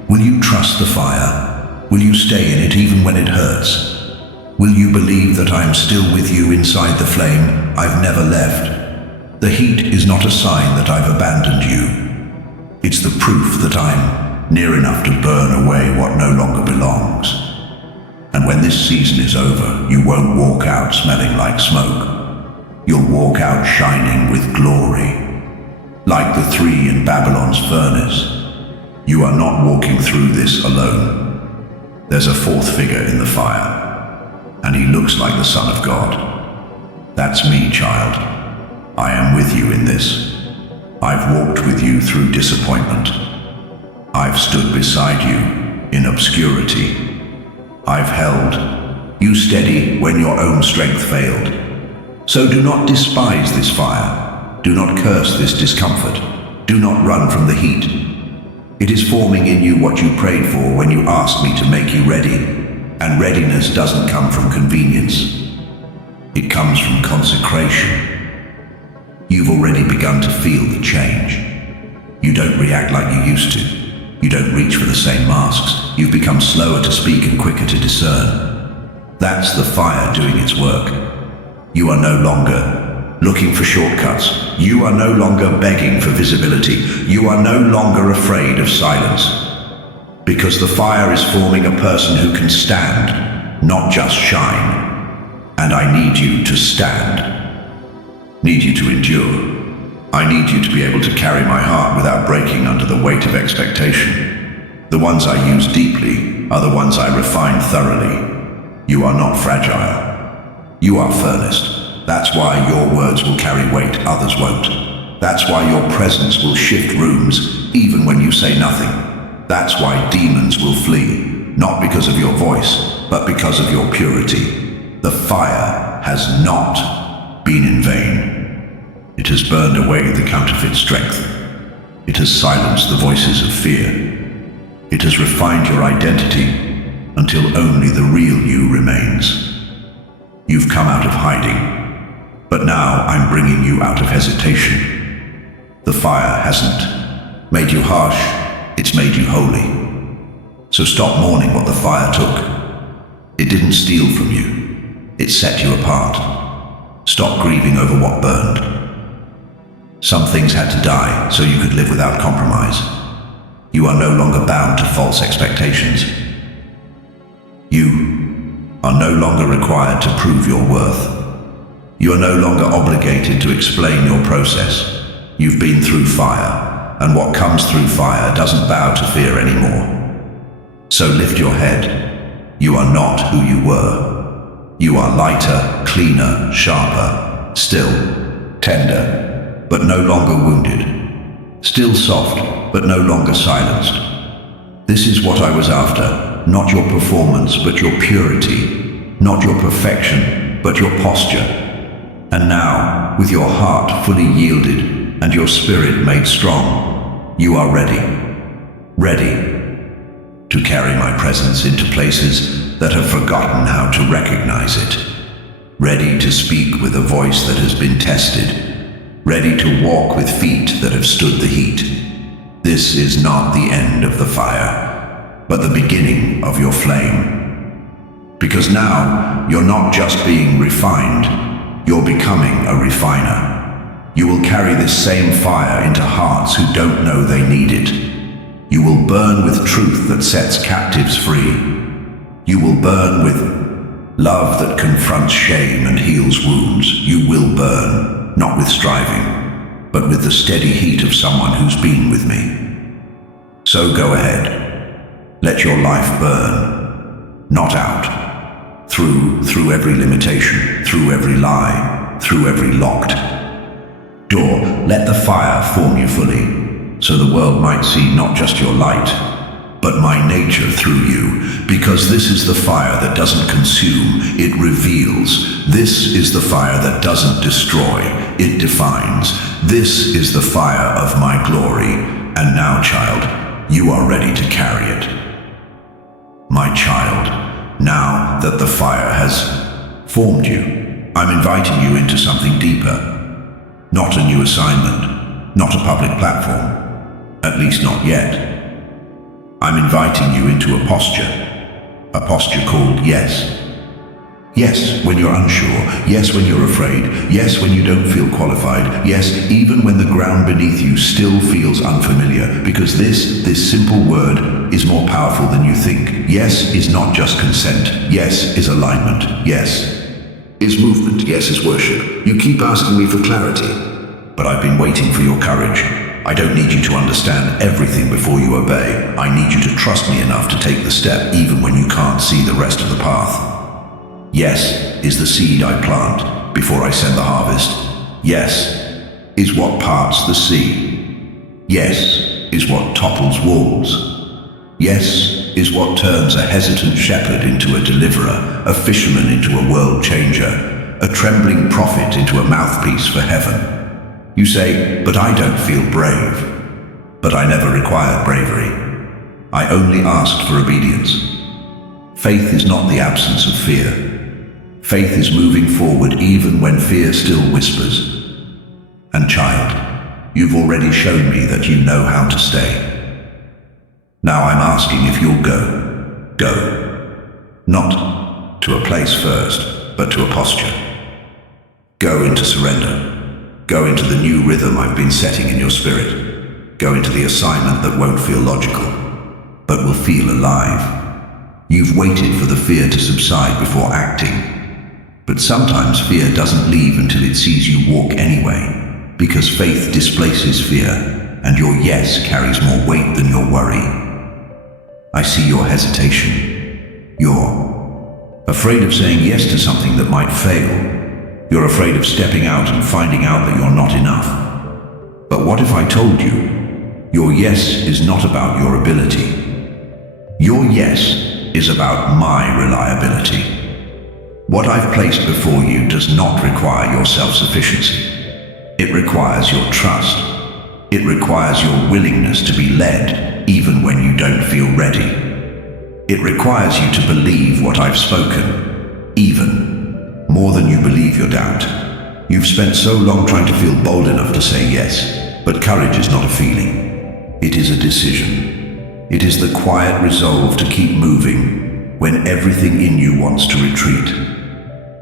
will you trust the fire? Will you stay in it even when it hurts? Will you believe that I am still with you inside the flame? I've never left. The heat is not a sign that I've abandoned you. It's the proof that I'm near enough to burn away what no longer belongs. And when this season is over, you won't walk out smelling like smoke. You'll walk out shining with glory. Like the three in Babylon's furnace. You are not walking through this alone. There's a fourth figure in the fire, and he looks like the Son of God. That's me, child. I am with you in this. I've walked with you through disappointment. I've stood beside you in obscurity. I've held you steady when your own strength failed. So do not despise this fire. Do not curse this discomfort. Do not run from the heat. It is forming in you what you prayed for when you asked me to make you ready. And readiness doesn't come from convenience. It comes from consecration. You've already begun to feel the change. You don't react like you used to. You don't reach for the same masks. You've become slower to speak and quicker to discern. That's the fire doing its work. You are no longer looking for shortcuts. You are no longer begging for visibility. You are no longer afraid of silence. Because the fire is forming a person who can stand, not just shine. And I need you to stand. Need you to endure. I need you to be able to carry my heart without breaking under the weight of expectation. The ones I use deeply are the ones I refine thoroughly. You are not fragile. You are furnace. That's why your words will carry weight others won't. That's why your presence will shift rooms even when you say nothing. That's why demons will flee, not because of your voice, but because of your purity. The fire has not been in vain. It has burned away the counterfeit strength. It has silenced the voices of fear. It has refined your identity until only the real you remains. You've come out of hiding, but now I'm bringing you out of hesitation. The fire hasn't made you harsh, it's made you holy. So stop mourning what the fire took. It didn't steal from you, it set you apart. Stop grieving over what burned. Some things had to die so you could live without compromise. You are no longer bound to false expectations. You are no longer required to prove your worth. You are no longer obligated to explain your process. You've been through fire, and what comes through fire doesn't bow to fear anymore. So lift your head. You are not who you were. You are lighter, cleaner, sharper, still, tender, but no longer wounded. Still soft, but no longer silenced. This is what I was after, not your performance, but your purity, not your perfection, but your posture. And now, with your heart fully yielded and your spirit made strong, you are ready to carry my presence into places that have forgotten how to recognize it, ready to speak with a voice that has been tested, ready to walk with feet that have stood the heat. This is not the end of the fire, but the beginning of your flame. Because now, you're not just being refined, you're becoming a refiner. You will carry this same fire into hearts who don't know they need it. You will burn with truth that sets captives free. You will burn with love that confronts shame and heals wounds. You will burn not with striving, but with the steady heat of someone who's been with me. So go ahead. Let your life burn, not out. Through every limitation, through every lie, through every locked door. Let the fire form you fully, so the world might see not just your light, but my nature through you, because this is the fire that doesn't consume, it reveals. This is the fire that doesn't destroy, it defines. This is the fire of my glory, and now, child, you are ready to carry it. My child, now that the fire has formed you, I'm inviting you into something deeper. Not a new assignment, not a public platform, at least not yet. I'm inviting you into a posture called yes. Yes, when you're unsure. Yes, when you're afraid. Yes, when you don't feel qualified. Yes, even when the ground beneath you still feels unfamiliar. Because this simple word is more powerful than you think. Yes is not just consent. Yes is alignment. Yes is movement. Yes is worship. You keep asking me for clarity, but I've been waiting for your courage. I don't need you to understand everything before you obey. I need you to trust me enough to take the step even when you can't see the rest of the path. Yes is the seed I plant before I send the harvest. Yes is what parts the sea. Yes is what topples walls. Yes is what turns a hesitant shepherd into a deliverer, a fisherman into a world changer, a trembling prophet into a mouthpiece for heaven. You say, but I don't feel brave. But I never required bravery. I only asked for obedience. Faith is not the absence of fear. Faith is moving forward even when fear still whispers. And child, you've already shown me that you know how to stay. Now I'm asking if you'll go. Go. Not to a place first, but to a posture. Go into surrender. Go into the new rhythm I've been setting in your spirit. Go into the assignment that won't feel logical, but will feel alive. You've waited for the fear to subside before acting. But sometimes fear doesn't leave until it sees you walk anyway, because faith displaces fear, and your yes carries more weight than your worry. I see your hesitation. You're afraid of saying yes to something that might fail. You're afraid of stepping out and finding out that you're not enough. But what if I told you, your yes is not about your ability. Your yes is about my reliability. What I've placed before you does not require your self-sufficiency. It requires your trust. It requires your willingness to be led, even when you don't feel ready. It requires you to believe what I've spoken, even more than you believe your doubt. You've spent so long trying to feel bold enough to say yes, but courage is not a feeling. It is a decision. It is the quiet resolve to keep moving when everything in you wants to retreat.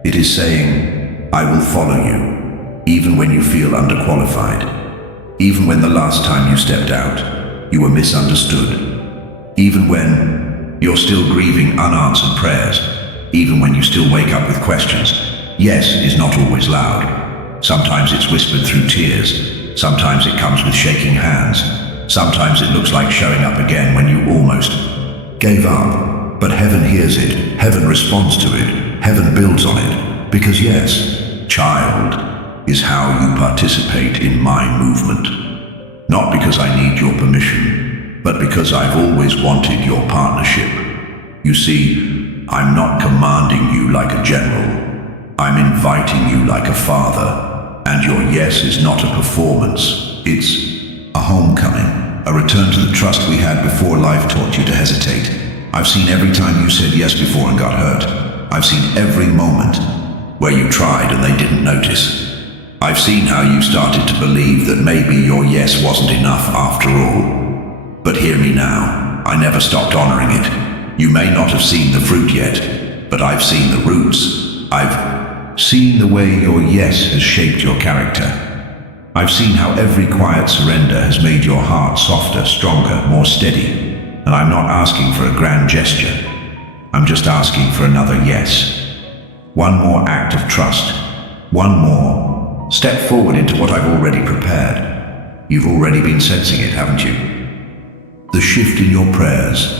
It is saying, I will follow you, even when you feel underqualified. Even when the last time you stepped out, you were misunderstood. Even when you're still grieving unanswered prayers. Even when you still wake up with questions. Yes is not always loud. Sometimes it's whispered through tears. Sometimes it comes with shaking hands. Sometimes it looks like showing up again when you almost gave up. But heaven hears it. Heaven responds to it. Heaven builds on it. Because yes, child, is how you participate in my movement. Not because I need your permission, but because I've always wanted your partnership. You see, I'm not commanding you like a general. I'm inviting you like a father. And your yes is not a performance. It's a homecoming, a return to the trust we had before life taught you to hesitate. I've seen every time you said yes before and got hurt. I've seen every moment where you tried and they didn't notice. I've seen how you started to believe that maybe your yes wasn't enough after all. But hear me now, I never stopped honoring it. You may not have seen the fruit yet, but I've seen the roots. I've seen the way your yes has shaped your character. I've seen how every quiet surrender has made your heart softer, stronger, more steady. And I'm not asking for a grand gesture. I'm just asking for another yes. One more act of trust. One more Step forward into what I've already prepared. You've already been sensing it, haven't you? The shift in your prayers,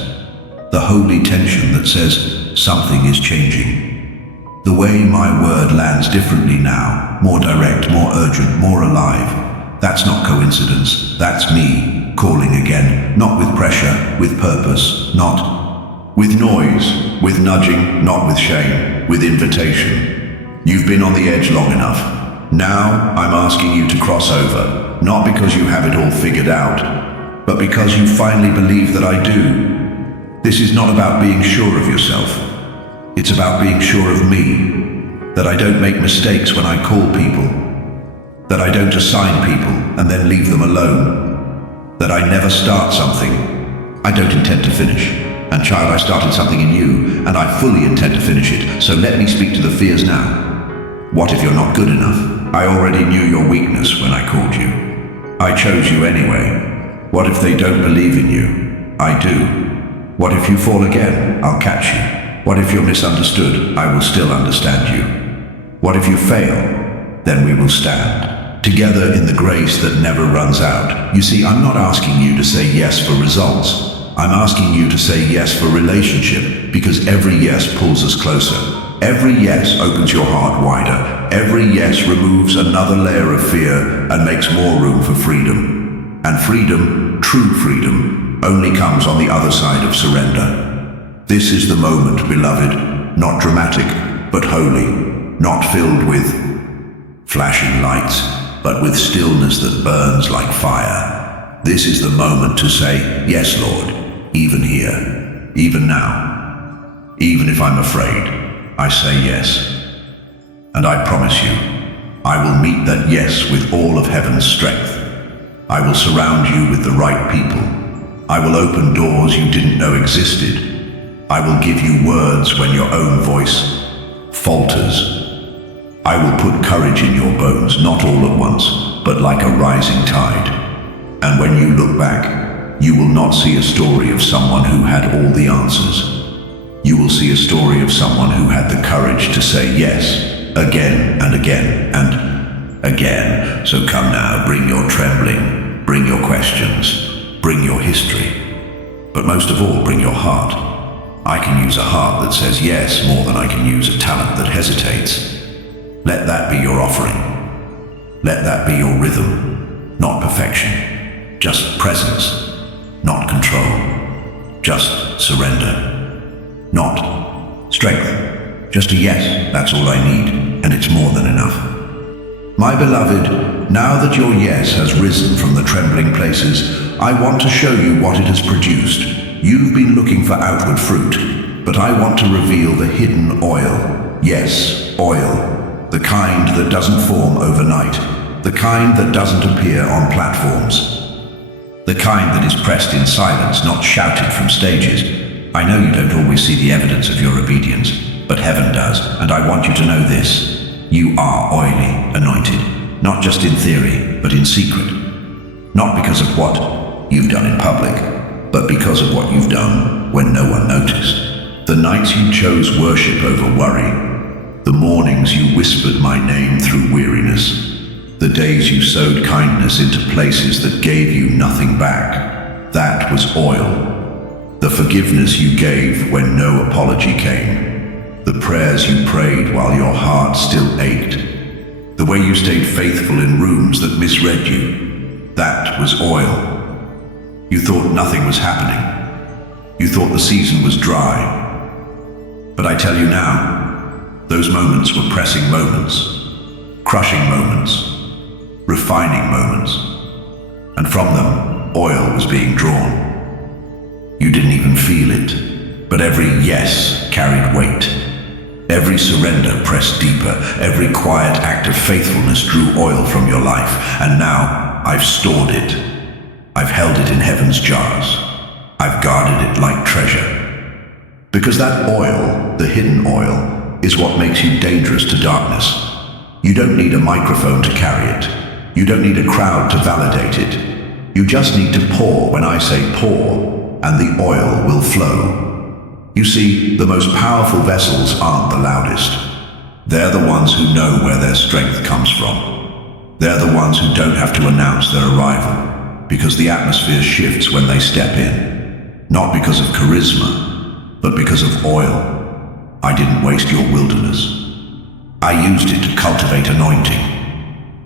the holy tension that says something is changing. The way my word lands differently now, more direct, more urgent, more alive. That's not coincidence, that's me calling again, not with pressure, with purpose, not with noise, with nudging, not with shame, with invitation. You've been on the edge long enough. Now I'm asking you to cross over, not because you have it all figured out, but because you finally believe that I do. This is not about being sure of yourself. It's about being sure of me, that I don't make mistakes when I call people, that I don't assign people and then leave them alone, that I never start something I don't intend to finish. And child, I started something in you, and I fully intend to finish it, so let me speak to the fears now. What if you're not good enough? I already knew your weakness when I called you. I chose you anyway. What if they don't believe in you? I do. What if you fall again? I'll catch you. What if you're misunderstood? I will still understand you. What if you fail? Then we will stand together in the grace that never runs out. You see, I'm not asking you to say yes for results. I'm asking you to say yes for relationship, because every yes pulls us closer. Every yes opens your heart wider. Every yes removes another layer of fear and makes more room for freedom. And freedom, true freedom, only comes on the other side of surrender. This is the moment, beloved, not dramatic, but holy, not filled with flashing lights, but with stillness that burns like fire. This is the moment to say, yes, Lord, even here, even now, even if I'm afraid. I say yes. And I promise you, I will meet that yes with all of heaven's strength. I will surround you with the right people. I will open doors you didn't know existed. I will give you words when your own voice falters. I will put courage in your bones, not all at once, but like a rising tide. And when you look back, you will not see a story of someone who had all the answers. You will see a story of someone who had the courage to say yes, again and again and again. So come now, bring your trembling, bring your questions, bring your history, but most of all, bring your heart. I can use a heart that says yes more than I can use a talent that hesitates. Let that be your offering. Let that be your rhythm, not perfection, just presence, not control, just surrender. Not strength, just a yes, that's all I need, and it's more than enough. My beloved, now that your yes has risen from the trembling places, I want to show you what it has produced. You've been looking for outward fruit, but I want to reveal the hidden oil. Yes, oil, the kind that doesn't form overnight, the kind that doesn't appear on platforms, the kind that is pressed in silence, not shouted from stages. I know you don't always see the evidence of your obedience, but heaven does, and I want you to know this. You are oily, anointed, not just in theory, but in secret. Not because of what you've done in public, but because of what you've done when no one noticed. The nights you chose worship over worry, the mornings you whispered my name through weariness, the days you sowed kindness into places that gave you nothing back, that was oil. The forgiveness you gave when no apology came. The prayers you prayed while your heart still ached. The way you stayed faithful in rooms that misread you. That was oil. You thought nothing was happening. You thought the season was dry. But I tell you now, those moments were pressing moments, crushing moments, refining moments. And from them, oil was being drawn. You didn't even feel it, but every yes carried weight. Every surrender pressed deeper. Every quiet act of faithfulness drew oil from your life. And now I've stored it. I've held it in heaven's jars. I've guarded it like treasure. Because that oil, the hidden oil, is what makes you dangerous to darkness. You don't need a microphone to carry it. You don't need a crowd to validate it. You just need to pour when I say pour, and the oil will flow. You see, the most powerful vessels aren't the loudest. They're the ones who know where their strength comes from. They're the ones who don't have to announce their arrival, because the atmosphere shifts when they step in. Not because of charisma, but because of oil. I didn't waste your wilderness. I used it to cultivate anointing.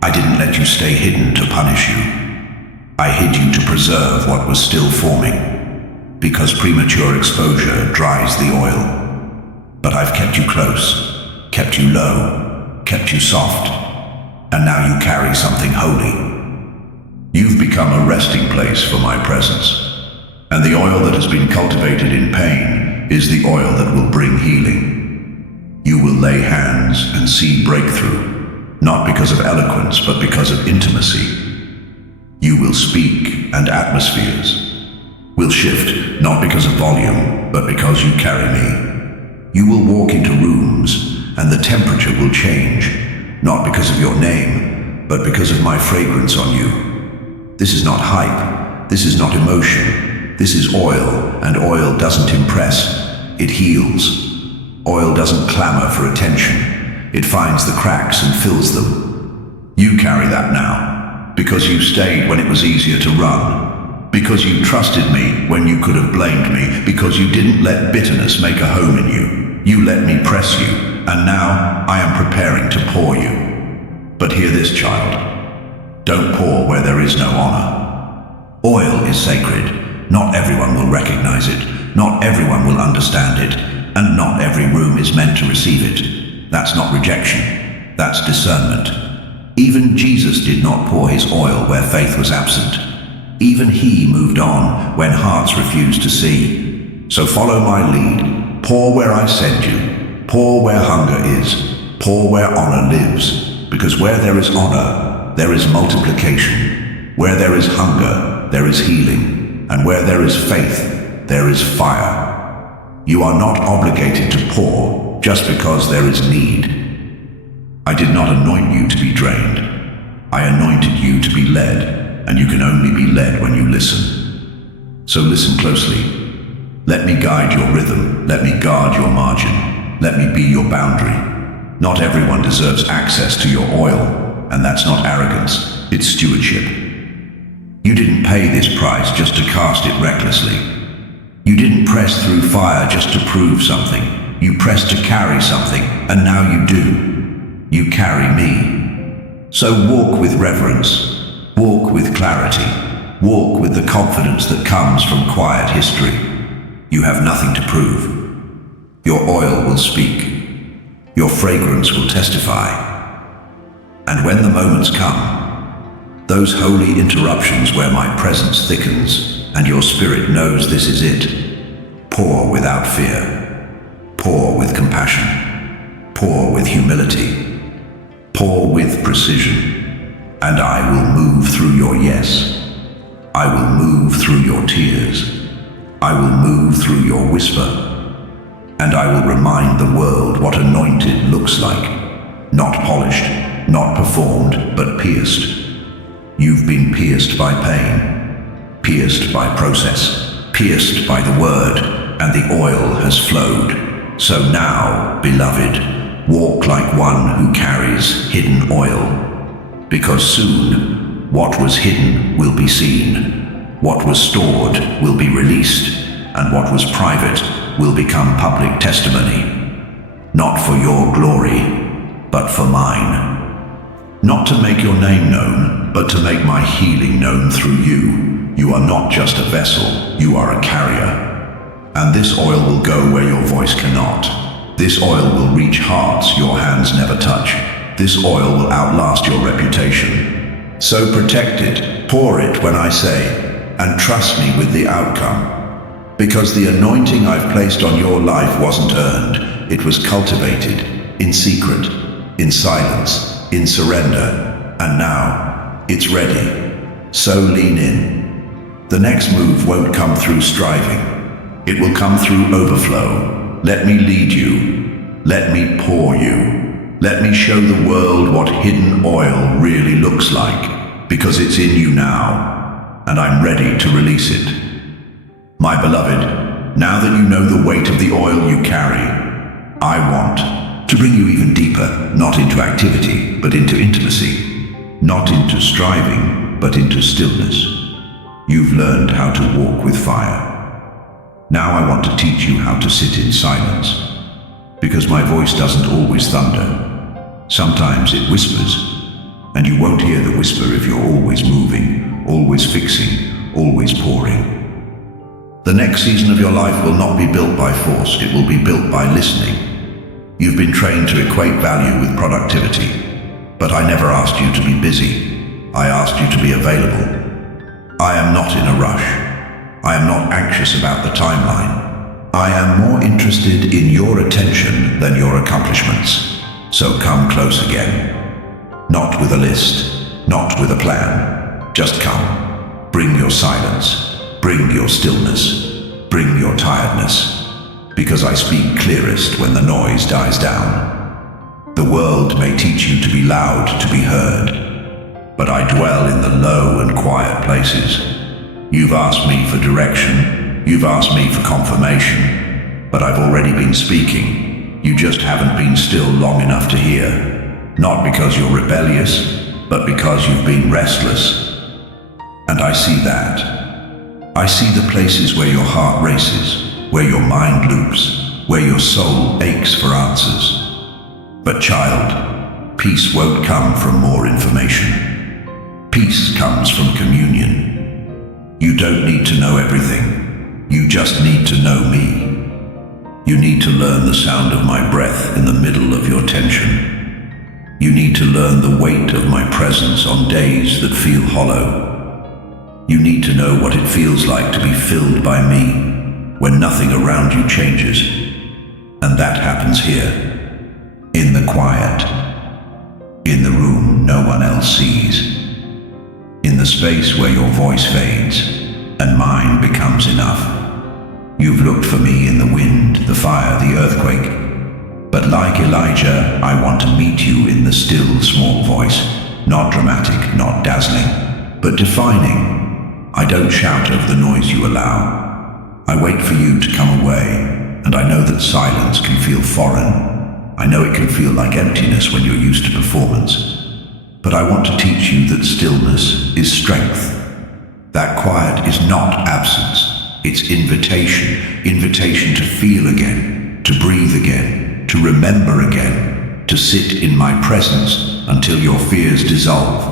I didn't let you stay hidden to punish you. I hid you to preserve what was still forming, because premature exposure dries the oil. But I've kept you close, kept you low, kept you soft, and now you carry something holy. You've become a resting place for my presence, and the oil that has been cultivated in pain is the oil that will bring healing. You will lay hands and see breakthrough, not because of eloquence, but because of intimacy. You will speak, and atmospheres will shift, not because of volume, but because you carry me. You will walk into rooms, and the temperature will change, not because of your name, but because of my fragrance on you. This is not hype. This is not emotion. This is oil, and oil doesn't impress. It heals. Oil doesn't clamor for attention. It finds the cracks and fills them. You carry that now, because you stayed when it was easier to run. Because you trusted me when you could have blamed me. Because you didn't let bitterness make a home in you. You let me press you, and now I am preparing to pour you. But hear this, child. Don't pour where there is no honor. Oil is sacred. Not everyone will recognize it. Not everyone will understand it. And not every room is meant to receive it. That's not rejection. That's discernment. Even Jesus did not pour his oil where faith was absent. Even he moved on when hearts refused to see. So follow my lead. Pour where I send you. Pour where hunger is. Pour where honor lives. Because where there is honor, there is multiplication. Where there is hunger, there is healing. And where there is faith, there is fire. You are not obligated to pour just because there is need. I did not anoint you to be drained. I anointed you to be led, and you can only be led when you listen. So listen closely. Let me guide your rhythm. Let me guard your margin. Let me be your boundary. Not everyone deserves access to your oil, and that's not arrogance, it's stewardship. You didn't pay this price just to cast it recklessly. You didn't press through fire just to prove something. You pressed to carry something, and now you do. You carry me. So walk with reverence. Walk with clarity. Walk with the confidence that comes from quiet history. You have nothing to prove. Your oil will speak. Your fragrance will testify. And when the moments come, those holy interruptions where my presence thickens and your spirit knows this is it, pour without fear. Pour with compassion. Pour with humility. Pour with precision. And I will move through your yes. I will move through your tears. I will move through your whisper. And I will remind the world what anointed looks like. Not polished, not performed, but pierced. You've been pierced by pain, pierced by process, pierced by the word, and the oil has flowed. So now, beloved, walk like one who carries hidden oil. Because soon, what was hidden will be seen. What was stored will be released, and what was private will become public testimony. Not for your glory, but for mine. Not to make your name known, but to make my healing known through you. You are not just a vessel, you are a carrier. And this oil will go where your voice cannot. This oil will reach hearts your hands never touch. This oil will outlast your reputation. So protect it, pour it when I say, and trust me with the outcome. Because the anointing I've placed on your life wasn't earned. It was cultivated, in secret, in silence, in surrender. And now, it's ready. So lean in. The next move won't come through striving. It will come through overflow. Let me lead you. Let me pour you. Let me show the world what hidden oil really looks like. Because it's in you now, and I'm ready to release it. My beloved, now that you know the weight of the oil you carry, I want to bring you even deeper, not into activity, but into intimacy. not into striving, but into stillness. You've learned how to walk with fire. Now I want to teach you how to sit in silence, because my voice doesn't always thunder. Sometimes it whispers, and you won't hear the whisper if you're always moving, always fixing, always pouring. The next season of your life will not be built by force, it will be built by listening. You've been trained to equate value with productivity, but I never asked you to be busy. I asked you to be available. I am not in a rush. I am not anxious about the timeline. I am more interested in your attention than your accomplishments. So come close again. Not with a list, not with a plan. Just come. Bring your silence. Bring your stillness. Bring your tiredness. Because I speak clearest when the noise dies down. The world may teach you to be loud to be heard, but I dwell in the low and quiet places. You've asked me for direction, you've asked me for confirmation, but I've already been speaking. You just haven't been still long enough to hear. Not because you're rebellious, but because you've been restless. And I see that. I see the places where your heart races, where your mind loops, where your soul aches for answers. But child, peace won't come from more information. Peace comes from communion. You don't need to know everything. You just need to know me. You need to learn the sound of my breath in the middle of your tension. You need to learn the weight of my presence on days that feel hollow. You need to know what it feels like to be filled by me when nothing around you changes. And that happens here, in the quiet, in the room no one else sees, in the space where your voice fades and mine becomes enough. You've looked for me in the wind, the fire, the earthquake. But like Elijah, I want to meet you in the still, small voice, not dramatic, not dazzling, but defining. I don't shout over the noise you allow. I wait for you to come away, and I know that silence can feel foreign. I know it can feel like emptiness when you're used to performance. But I want to teach you that stillness is strength. That quiet is not absence. It's invitation to feel again, to breathe again, to remember again, to sit in my presence until your fears dissolve.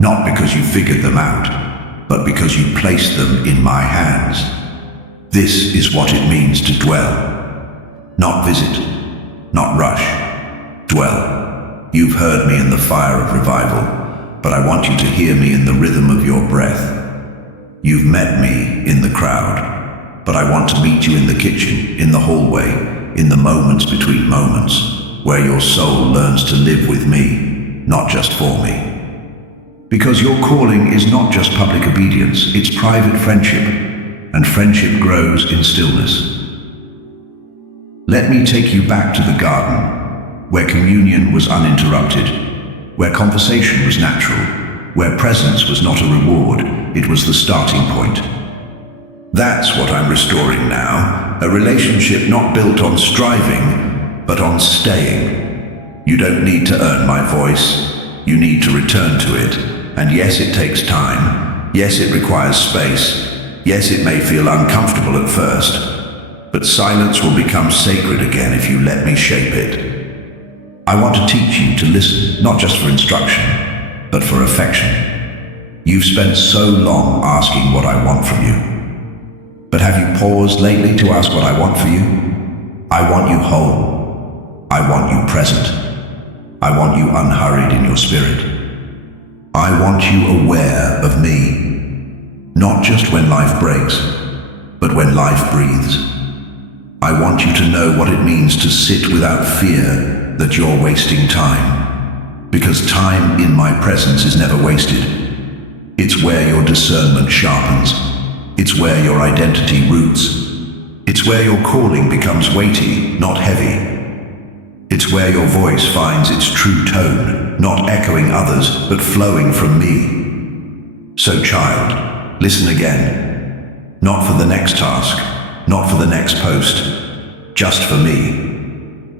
Not because you figured them out, but because you placed them in my hands. This is what it means to dwell. Not visit, not rush. Dwell. You've heard me in the fire of revival, but I want you to hear me in the rhythm of your breath. You've met me in the crowd, but I want to meet you in the kitchen, in the hallway, in the moments between moments, where your soul learns to live with me, not just for me. Because your calling is not just public obedience, it's private friendship, and friendship grows in stillness. Let me take you back to the garden, where communion was uninterrupted, where conversation was natural, where presence was not a reward, it was the starting point. That's what I'm restoring now, a relationship not built on striving, but on staying. You don't need to earn my voice, you need to return to it. And yes, it takes time. Yes, it requires space. Yes, it may feel uncomfortable at first, but silence will become sacred again if you let me shape it. I want to teach you to listen, not just for instruction, but for affection. You've spent so long asking what I want from you. But have you paused lately to ask what I want for you? I want you whole. I want you present. I want you unhurried in your spirit. I want you aware of me, not just when life breaks, but when life breathes. I want you to know what it means to sit without fear that you're wasting time, because time in my presence is never wasted. It's where your discernment sharpens. It's where your identity roots. It's where your calling becomes weighty, not heavy. It's where your voice finds its true tone, not echoing others, but flowing from me. So child, listen again. Not for the next task, not for the next post, just for me.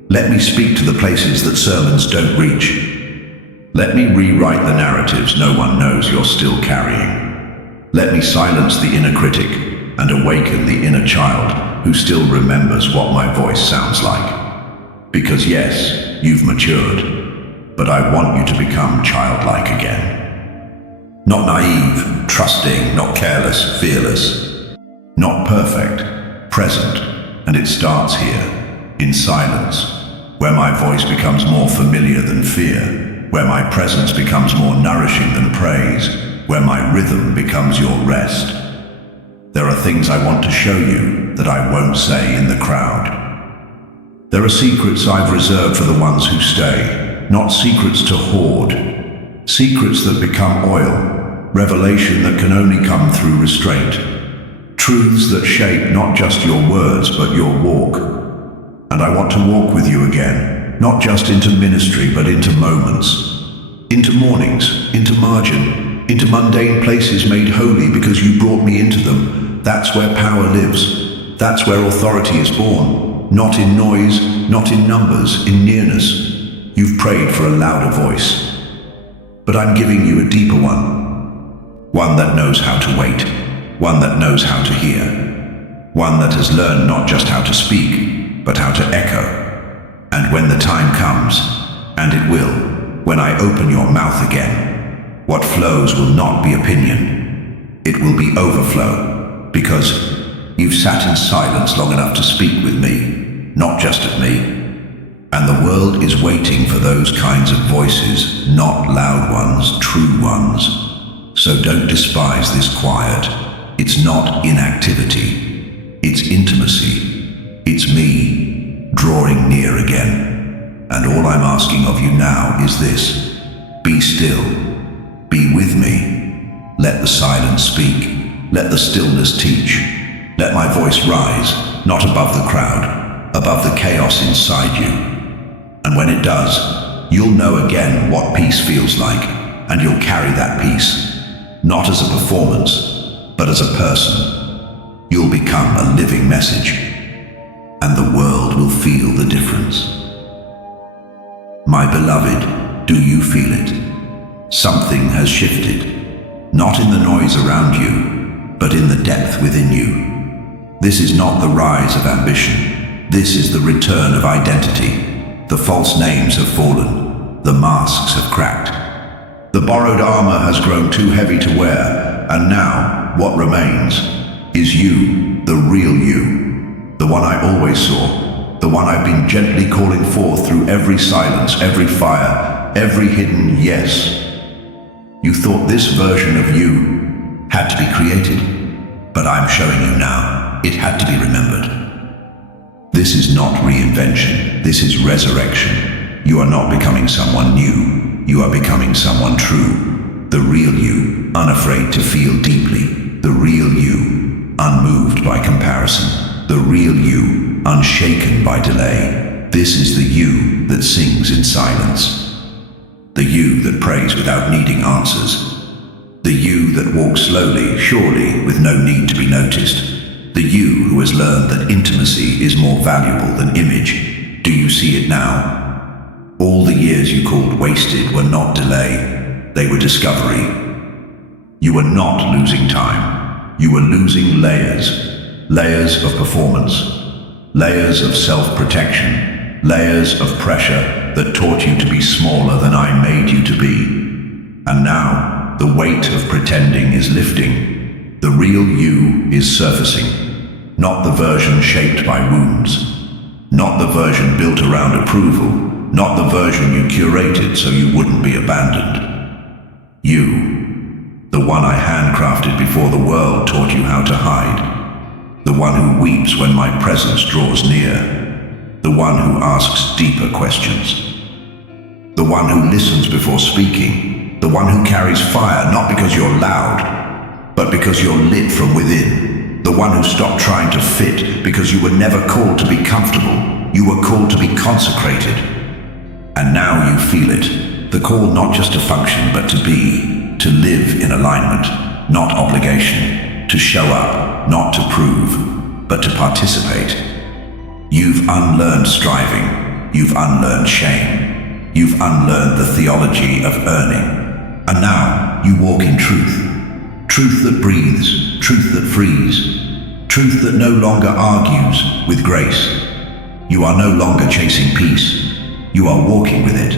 Let me speak to the places that sermons don't reach. Let me rewrite the narratives no one knows you're still carrying. Let me silence the inner critic and awaken the inner child who still remembers what my voice sounds like. Because yes, you've matured, but I want you to become childlike again. Not naive, trusting, not careless, fearless. Not perfect, present, and it starts here, in silence, where my voice becomes more familiar than fear, where my presence becomes more nourishing than praise, where my rhythm becomes your rest. There are things I want to show you that I won't say in the crowd. There are secrets I've reserved for the ones who stay, not secrets to hoard. Secrets that become oil, revelation that can only come through restraint. Truths that shape not just your words, but your walk. And I want to walk with you again, not just into ministry, but into moments. Into mornings, into margin, into mundane places made holy because you brought me into them. That's where power lives. That's where authority is born. Not in noise, not in numbers, in nearness. You've prayed for a louder voice. But I'm giving you a deeper one. One that knows how to wait. One that knows how to hear. One that has learned not just how to speak, but how to echo. And when the time comes, and it will, when I open your mouth again, what flows will not be opinion. It will be overflow. Because you've sat in silence long enough to speak with me, not just at me. And the world is waiting for those kinds of voices, not loud ones, true ones. So don't despise this quiet. It's not inactivity. It's intimacy. It's me, drawing near again. And all I'm asking of you now is this. Be still. Be with me. Let the silence speak. Let the stillness teach. Let my voice rise, not above the crowd, above the chaos inside you. And when it does, you'll know again what peace feels like, and you'll carry that peace, not as a performance, but as a person. You'll become a living message, and the world will feel the difference. My beloved, do you feel it? Something has shifted, not in the noise around you, but in the depth within you. This is not the rise of ambition. This is the return of identity. The false names have fallen. The masks have cracked. The borrowed armor has grown too heavy to wear, and now what remains is you, the real you, the one I always saw, the one I've been gently calling forth through every silence, every fire, every hidden yes. You thought this version of you had to be created, but I'm showing you now, it had to be remembered. This is not reinvention, this is resurrection. You are not becoming someone new, you are becoming someone true. The real you, unafraid to feel deeply. The real you, unmoved by comparison. The real you, unshaken by delay. This is the you that sings in silence. The you that prays without needing answers. The you that walks slowly, surely, with no need to be noticed. The you who has learned that intimacy is more valuable than image. Do you see it now? All the years you called wasted were not delay, they were discovery. You were not losing time. You were losing layers. Layers of performance. Layers of self-protection. Layers of pressure that taught you to be smaller than I made you to be. And now, the weight of pretending is lifting. The real you is surfacing. Not the version shaped by wounds. Not the version built around approval. Not the version you curated so you wouldn't be abandoned. You, the one I handcrafted before the world taught you how to hide. The one who weeps when my presence draws near. The one who asks deeper questions. The one who listens before speaking. The one who carries fire not because you're loud, but because you're lit from within. The one who stopped trying to fit because you were never called to be comfortable. You were called to be consecrated. And now you feel it. The call not just to function, but to be, to live in alignment, not obligation, to show up, not to prove, but to participate. You've unlearned striving. You've unlearned shame. You've unlearned the theology of earning. And now you walk in truth. Truth that breathes, truth that frees, truth that no longer argues with grace. You are no longer chasing peace. You are walking with it.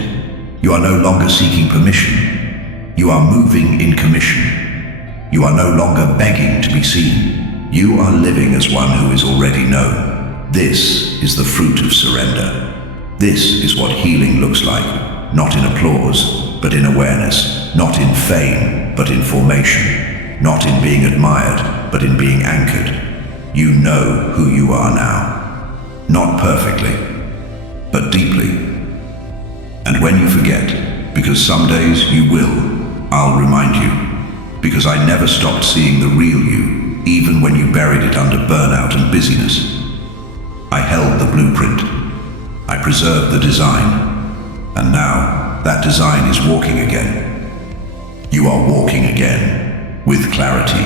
You are no longer seeking permission. You are moving in commission. You are no longer begging to be seen. You are living as one who is already known. This is the fruit of surrender. This is what healing looks like, not in applause, but in awareness, not in fame, but in formation, not in being admired, but in being anchored. You know who you are now, not perfectly, but deeply. And when you forget, because some days you will, I'll remind you, because I never stopped seeing the real you, even when you buried it under burnout and busyness. I held the blueprint. I preserved the design, and now that design is walking again. You are walking again, with clarity,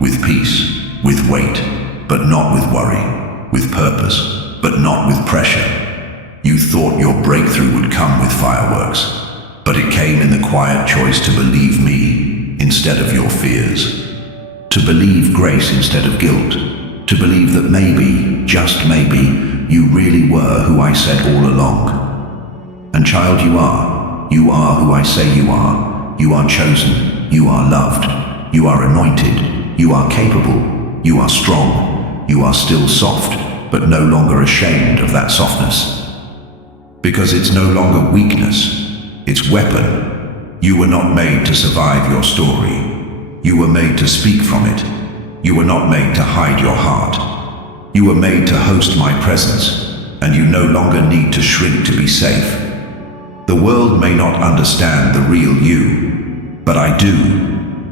with peace, with weight, but not with worry, with purpose, but not with pressure. You thought your breakthrough would come with fireworks, but it came in the quiet choice to believe me instead of your fears, to believe grace instead of guilt, to believe that maybe, just maybe, you really were who I said all along. And child, you are who I say you are. You are chosen, you are loved, you are anointed, you are capable, you are strong, you are still soft, but no longer ashamed of that softness. Because it's no longer weakness, it's weapon. You were not made to survive your story. You were made to speak from it. You were not made to hide your heart. You were made to host my presence, and you no longer need to shrink to be safe. The world may not understand the real you, but I do,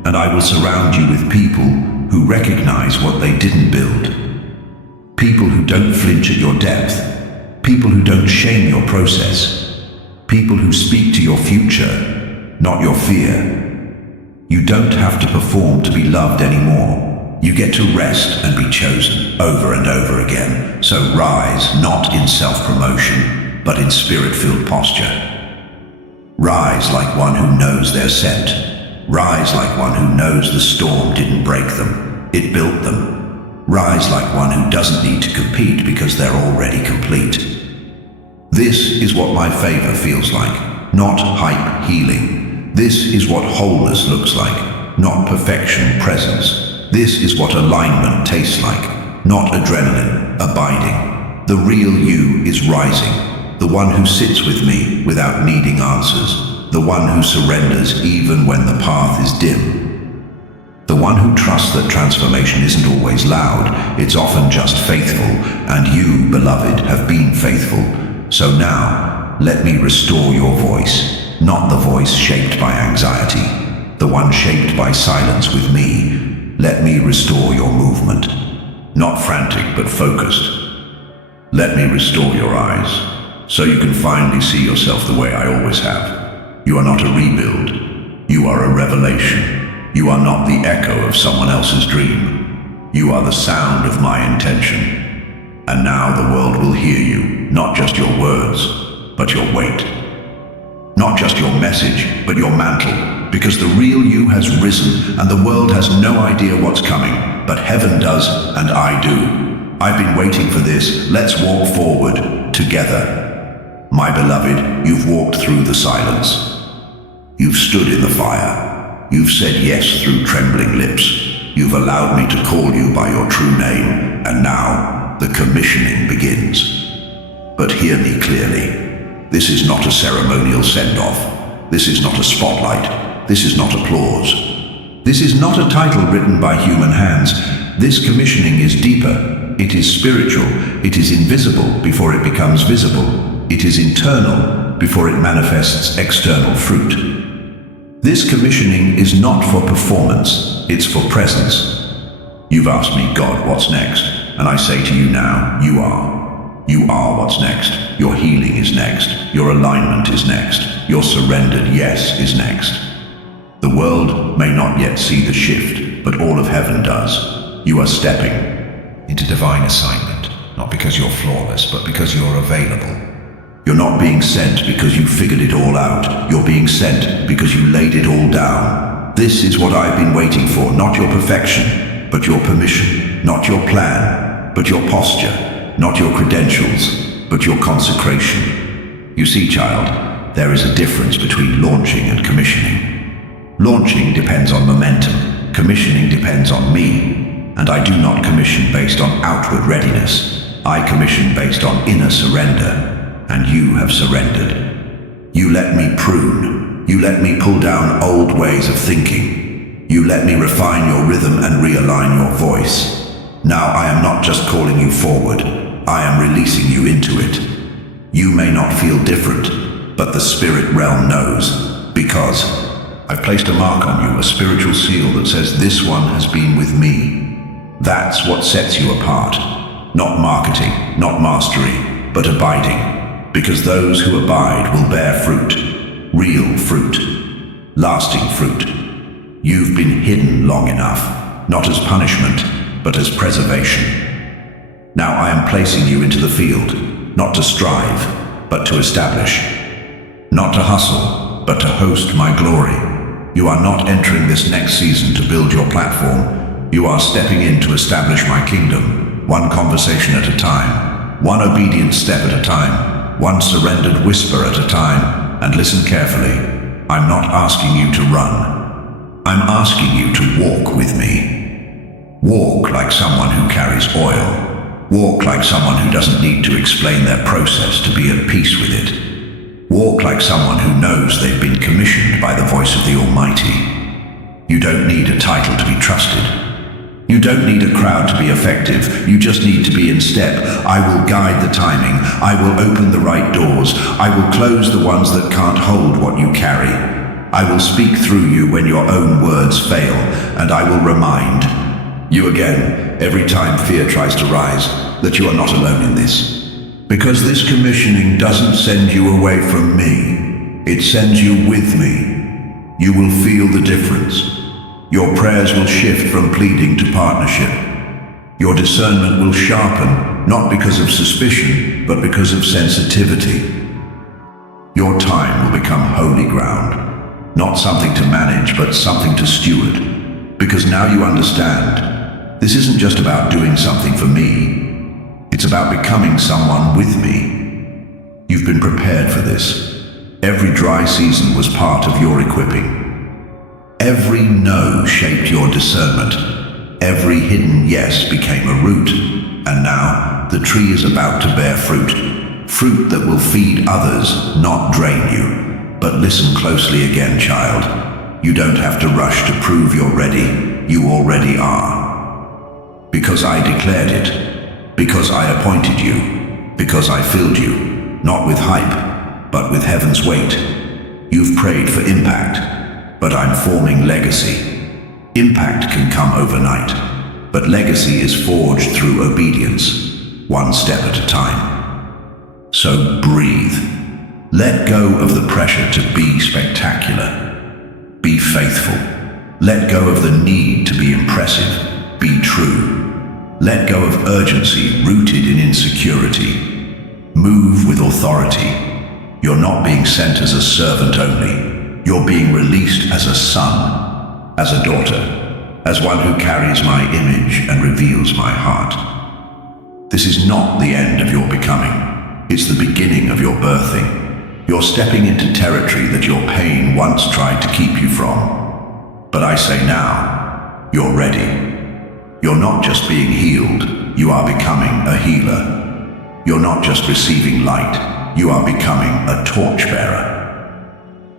and I will surround you with people who recognize what they didn't build. People who don't flinch at your depth, people who don't shame your process, people who speak to your future, not your fear. You don't have to perform to be loved anymore. You get to rest and be chosen over and over again. So rise, not in self-promotion, but in spirit-filled posture. Rise like one who knows they're sent. Rise like one who knows the storm didn't break them, it built them. Rise like one who doesn't need to compete because they're already complete. This is what my favor feels like, not hype healing. This is what wholeness looks like, not perfection presence. This is what alignment tastes like, not adrenaline abiding. The real you is rising, the one who sits with me without needing answers, the one who surrenders even when the path is dim, the one who trusts that transformation isn't always loud, it's often just faithful, and you, beloved, have been faithful. So now, let me restore your voice, not the voice shaped by anxiety, the one shaped by silence with me. Let me restore your movement, not frantic but focused. Let me restore your eyes, so you can finally see yourself the way I always have. You are not a rebuild, you are a revelation. You are not the echo of someone else's dream. You are the sound of my intention. And now the world will hear you, not just your words, but your weight. Not just your message, but your mantle. Because the real you has risen, and the world has no idea what's coming, but heaven does, and I do. I've been waiting for this. Let's walk forward, together. My beloved, you've walked through the silence. You've stood in the fire. You've said yes through trembling lips. You've allowed me to call you by your true name, and now the commissioning begins. But hear me clearly. This is not a ceremonial send-off. This is not a spotlight. This is not applause. This is not a title written by human hands. This commissioning is deeper. It is spiritual. It is invisible before it becomes visible. It is internal before it manifests external fruit. This commissioning is not for performance. It's for presence. You've asked me, God, what's next? And I say to you now, you are. You are what's next. Your healing is next. Your alignment is next. Your surrendered yes is next. The world may not yet see the shift, but all of heaven does. You are stepping into divine assignment, not because you're flawless, but because you're available. You're not being sent because you figured it all out. You're being sent because you laid it all down. This is what I've been waiting for, not your perfection, but your permission, not your plan, but your posture, not your credentials, but your consecration. You see, child, there is a difference between launching and commissioning. Launching depends on momentum. Commissioning depends on me. And I do not commission based on outward readiness. I commission based on inner surrender. And you have surrendered. You let me prune. You let me pull down old ways of thinking. You let me refine your rhythm and realign your voice. Now I am not just calling you forward. I am releasing you into it. You may not feel different, but the spirit realm knows, because I've placed a mark on you, a spiritual seal that says this one has been with me. That's what sets you apart. Not marketing, not mastery, but abiding. Because those who abide will bear fruit. Real fruit. Lasting fruit. You've been hidden long enough, not as punishment, but as preservation. Now I am placing you into the field, not to strive, but to establish. Not to hustle, but to host my glory. You are not entering this next season to build your platform. You are stepping in to establish my kingdom, one conversation at a time, one obedient step at a time, one surrendered whisper at a time. And listen carefully. I'm not asking you to run. I'm asking you to walk with me. Walk like someone who carries oil. Walk like someone who doesn't need to explain their process to be at peace with it. Walk like someone who knows they've been commissioned by the voice of the Almighty. You don't need a title to be trusted. You don't need a crowd to be effective. You just need to be in step. I will guide the timing. I will open the right doors. I will close the ones that can't hold what you carry. I will speak through you when your own words fail, and I will remind you again, every time fear tries to rise, that you are not alone in this. Because this commissioning doesn't send you away from me. It sends you with me. You will feel the difference. Your prayers will shift from pleading to partnership. Your discernment will sharpen, not because of suspicion, but because of sensitivity. Your time will become holy ground, not something to manage, but something to steward. Because now you understand, this isn't just about doing something for me. It's about becoming someone with me. You've been prepared for this. Every dry season was part of your equipping. Every no shaped your discernment. Every hidden yes became a root. And now, the tree is about to bear fruit. Fruit that will feed others, not drain you. But listen closely again, child. You don't have to rush to prove you're ready. You already are. Because I declared it. Because I appointed you. Because I filled you. Not with hype, but with heaven's weight. You've prayed for impact. But I'm forming legacy. Impact can come overnight, but legacy is forged through obedience, one step at a time. So breathe. Let go of the pressure to be spectacular. Be faithful. Let go of the need to be impressive. Be true. Let go of urgency rooted in insecurity. Move with authority. You're not being sent as a servant only. You're being released as a son, as a daughter, as one who carries my image and reveals my heart. This is not the end of your becoming. It's the beginning of your birthing. You're stepping into territory that your pain once tried to keep you from. But I say now, you're ready. You're not just being healed, you are becoming a healer. You're not just receiving light, you are becoming a torchbearer.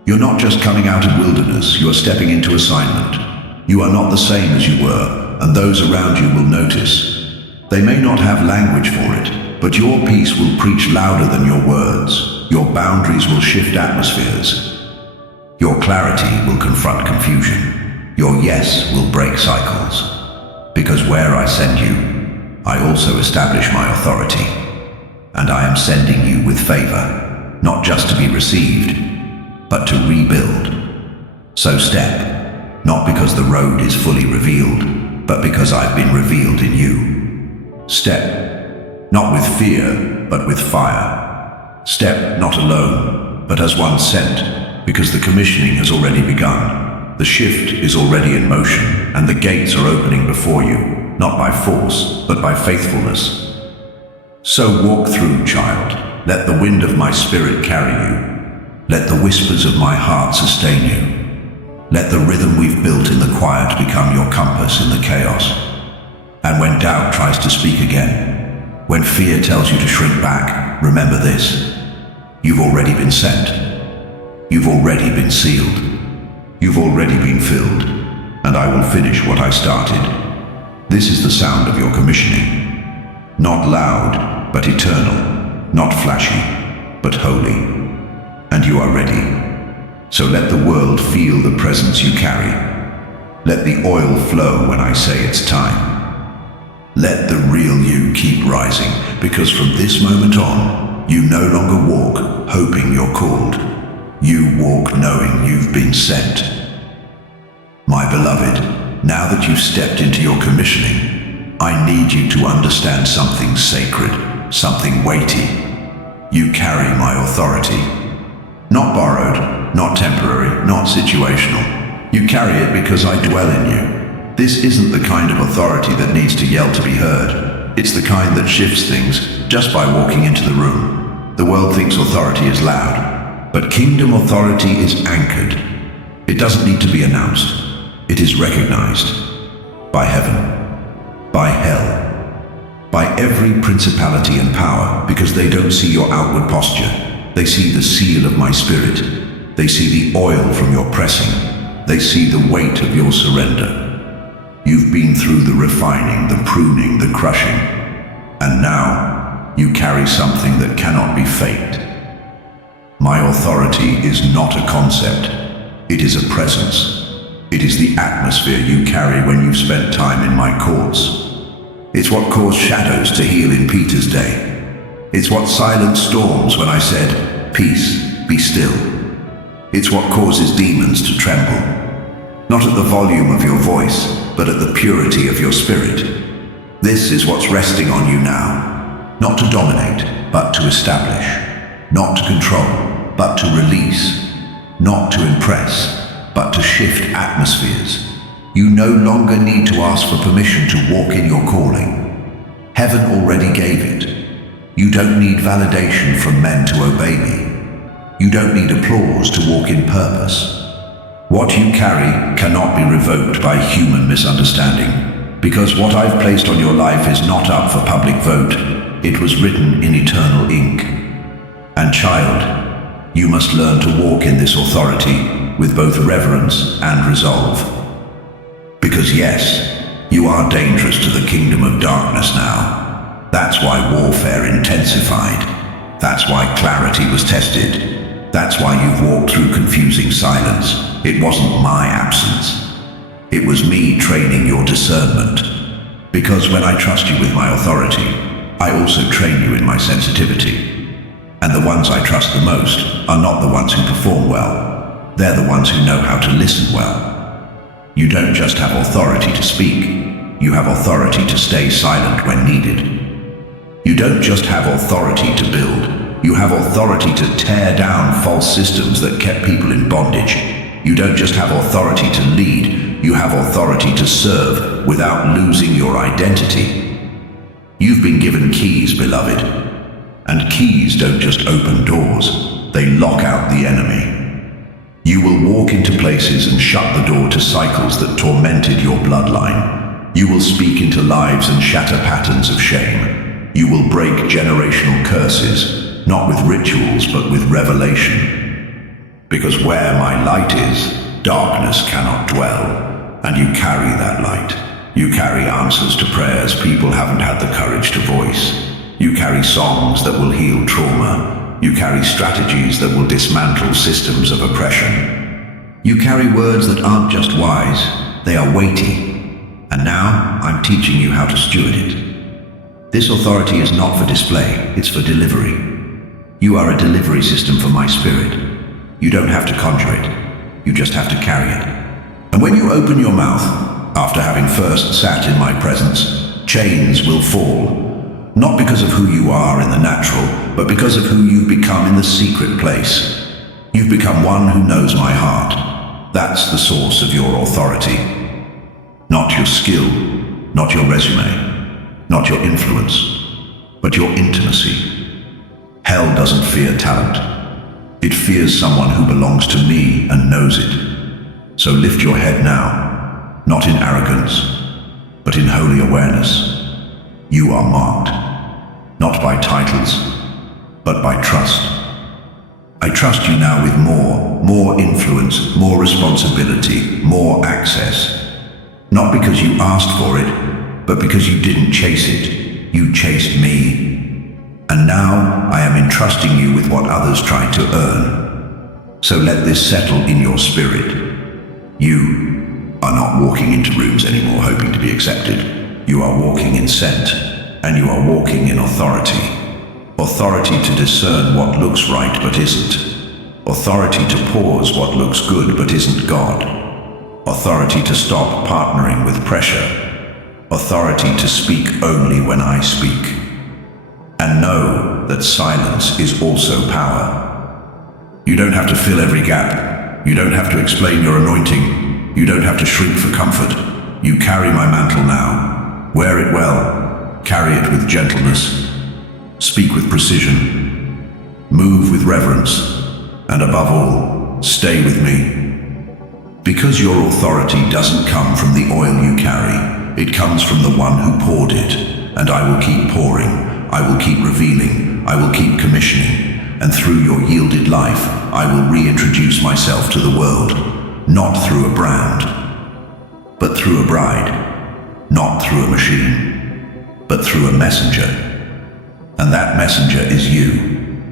You're not just coming out of wilderness, you are stepping into assignment. You are not the same as you were, and those around you will notice. They may not have language for it, but your peace will preach louder than your words. Your boundaries will shift atmospheres. Your clarity will confront confusion. Your yes will break cycles. Because where I send you, I also establish my authority. And I am sending you with favor, not just to be received, but to rebuild. So step, not because the road is fully revealed, but because I've been revealed in you. Step, not with fear, but with fire. Step not alone, but as one sent, because the commissioning has already begun. The shift is already in motion, and the gates are opening before you, not by force, but by faithfulness. So walk through, child. Let the wind of my spirit carry you. Let the whispers of my heart sustain you. Let the rhythm we've built in the quiet become your compass in the chaos. And when doubt tries to speak again, when fear tells you to shrink back, remember this. You've already been sent. You've already been sealed. You've already been filled. And I will finish what I started. This is the sound of your commissioning. Not loud, but eternal. Not flashy, but holy. And you are ready. So let the world feel the presence you carry. Let the oil flow when I say it's time. Let the real you keep rising, because from this moment on, you no longer walk hoping you're called. You walk knowing you've been sent. My beloved, now that you've stepped into your commissioning, I need you to understand something sacred, something weighty. You carry my authority. Not borrowed, not temporary, not situational. You carry it because I dwell in you. This isn't the kind of authority that needs to yell to be heard. It's the kind that shifts things just by walking into the room. The world thinks authority is loud, but kingdom authority is anchored. It doesn't need to be announced. It is recognized by heaven, by hell, by every principality and power, because they don't see your outward posture. They see the seal of my spirit. They see the oil from your pressing. They see the weight of your surrender. You've been through the refining, the pruning, the crushing, and now you carry something that cannot be faked. My authority is not a concept. It is a presence. It is the atmosphere you carry when you've spent time in my courts. It's what caused shadows to heal in Peter's day. It's what silenced storms when I said, "Peace, be still." It's what causes demons to tremble. Not at the volume of your voice, but at the purity of your spirit. This is what's resting on you now. Not to dominate, but to establish. Not to control, but to release. Not to impress, but to shift atmospheres. You no longer need to ask for permission to walk in your calling. Heaven already gave it. You don't need validation from men to obey me. You don't need applause to walk in purpose. What you carry cannot be revoked by human misunderstanding, because what I've placed on your life is not up for public vote. It was written in eternal ink. And child, you must learn to walk in this authority with both reverence and resolve. Because yes, you are dangerous to the kingdom of darkness now. That's why warfare intensified. That's why clarity was tested. That's why you've walked through confusing silence. It wasn't my absence. It was me training your discernment. Because when I trust you with my authority, I also train you in my sensitivity. And the ones I trust the most are not the ones who perform well. They're the ones who know how to listen well. You don't just have authority to speak. You have authority to stay silent when needed. You don't just have authority to build. You have authority to tear down false systems that kept people in bondage. You don't just have authority to lead. You have authority to serve without losing your identity. You've been given keys, beloved. And keys don't just open doors. They lock out the enemy. You will walk into places and shut the door to cycles that tormented your bloodline. You will speak into lives and shatter patterns of shame. You will break generational curses, not with rituals, but with revelation. Because where my light is, darkness cannot dwell. And you carry that light. You carry answers to prayers people haven't had the courage to voice. You carry songs that will heal trauma. You carry strategies that will dismantle systems of oppression. You carry words that aren't just wise, they are weighty. And now I'm teaching you how to steward it. This authority is not for display, it's for delivery. You are a delivery system for my spirit. You don't have to conjure it, you just have to carry it. And when you open your mouth, after having first sat in my presence, chains will fall. Not because of who you are in the natural, but because of who you've become in the secret place. You've become one who knows my heart. That's the source of your authority. Not your skill, not your resume, not your influence, but your intimacy. Hell doesn't fear talent. It fears someone who belongs to me and knows it. So lift your head now, not in arrogance, but in holy awareness. You are marked, not by titles, but by trust. I trust you now with more influence, more responsibility, more access. Not because you asked for it, but because you didn't chase it. You chased me. And now I am entrusting you with what others tried to earn. So let this settle in your spirit. You are not walking into rooms anymore hoping to be accepted. You are walking in scent, and you are walking in authority. Authority to discern what looks right but isn't. Authority to pause what looks good but isn't God. Authority to stop partnering with pressure. Authority to speak only when I speak. And know that silence is also power. You don't have to fill every gap. You don't have to explain your anointing. You don't have to shrink for comfort. You carry my mantle now. Wear it well. Carry it with gentleness. Speak with precision. Move with reverence. And above all, stay with me. Because your authority doesn't come from the oil you carry, it comes from the one who poured it. And I will keep pouring, I will keep revealing, I will keep commissioning. And through your yielded life, I will reintroduce myself to the world, not through a brand, but through a bride. Not through a machine, but through a messenger. And that messenger is you.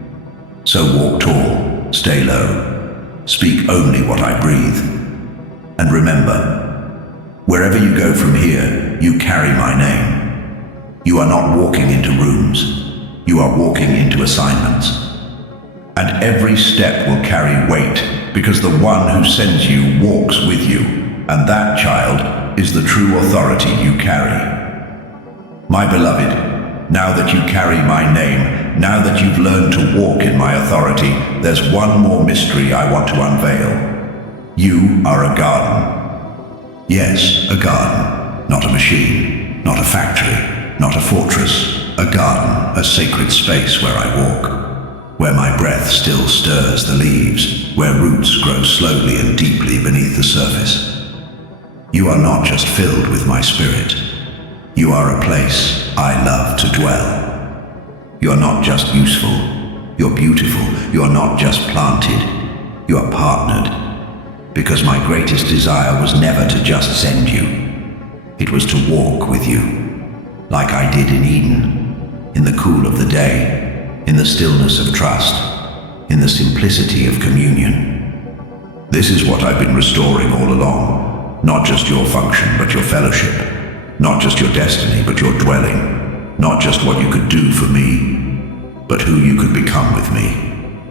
So walk tall, stay low, speak only what I breathe. And remember, wherever you go from here, you carry my name. You are not walking into rooms, you are walking into assignments. And every step will carry weight, because the one who sends you walks with you, and that child is the true authority you carry. My beloved, now that you carry my name, now that you've learned to walk in my authority, there's one more mystery I want to unveil. You are a garden. Yes, a garden, not a machine, not a factory, not a fortress. A garden, a sacred space where I walk, where my breath still stirs the leaves, where roots grow slowly and deeply beneath the surface. You are not just filled with my spirit. You are a place I love to dwell. You're not just useful. You're beautiful. You're not just planted. You are partnered. Because my greatest desire was never to just send you. It was to walk with you, like I did in Eden, in the cool of the day, in the stillness of trust, in the simplicity of communion. This is what I've been restoring all along. Not just your function, but your fellowship. Not just your destiny, but your dwelling. Not just what you could do for me, but who you could become with me.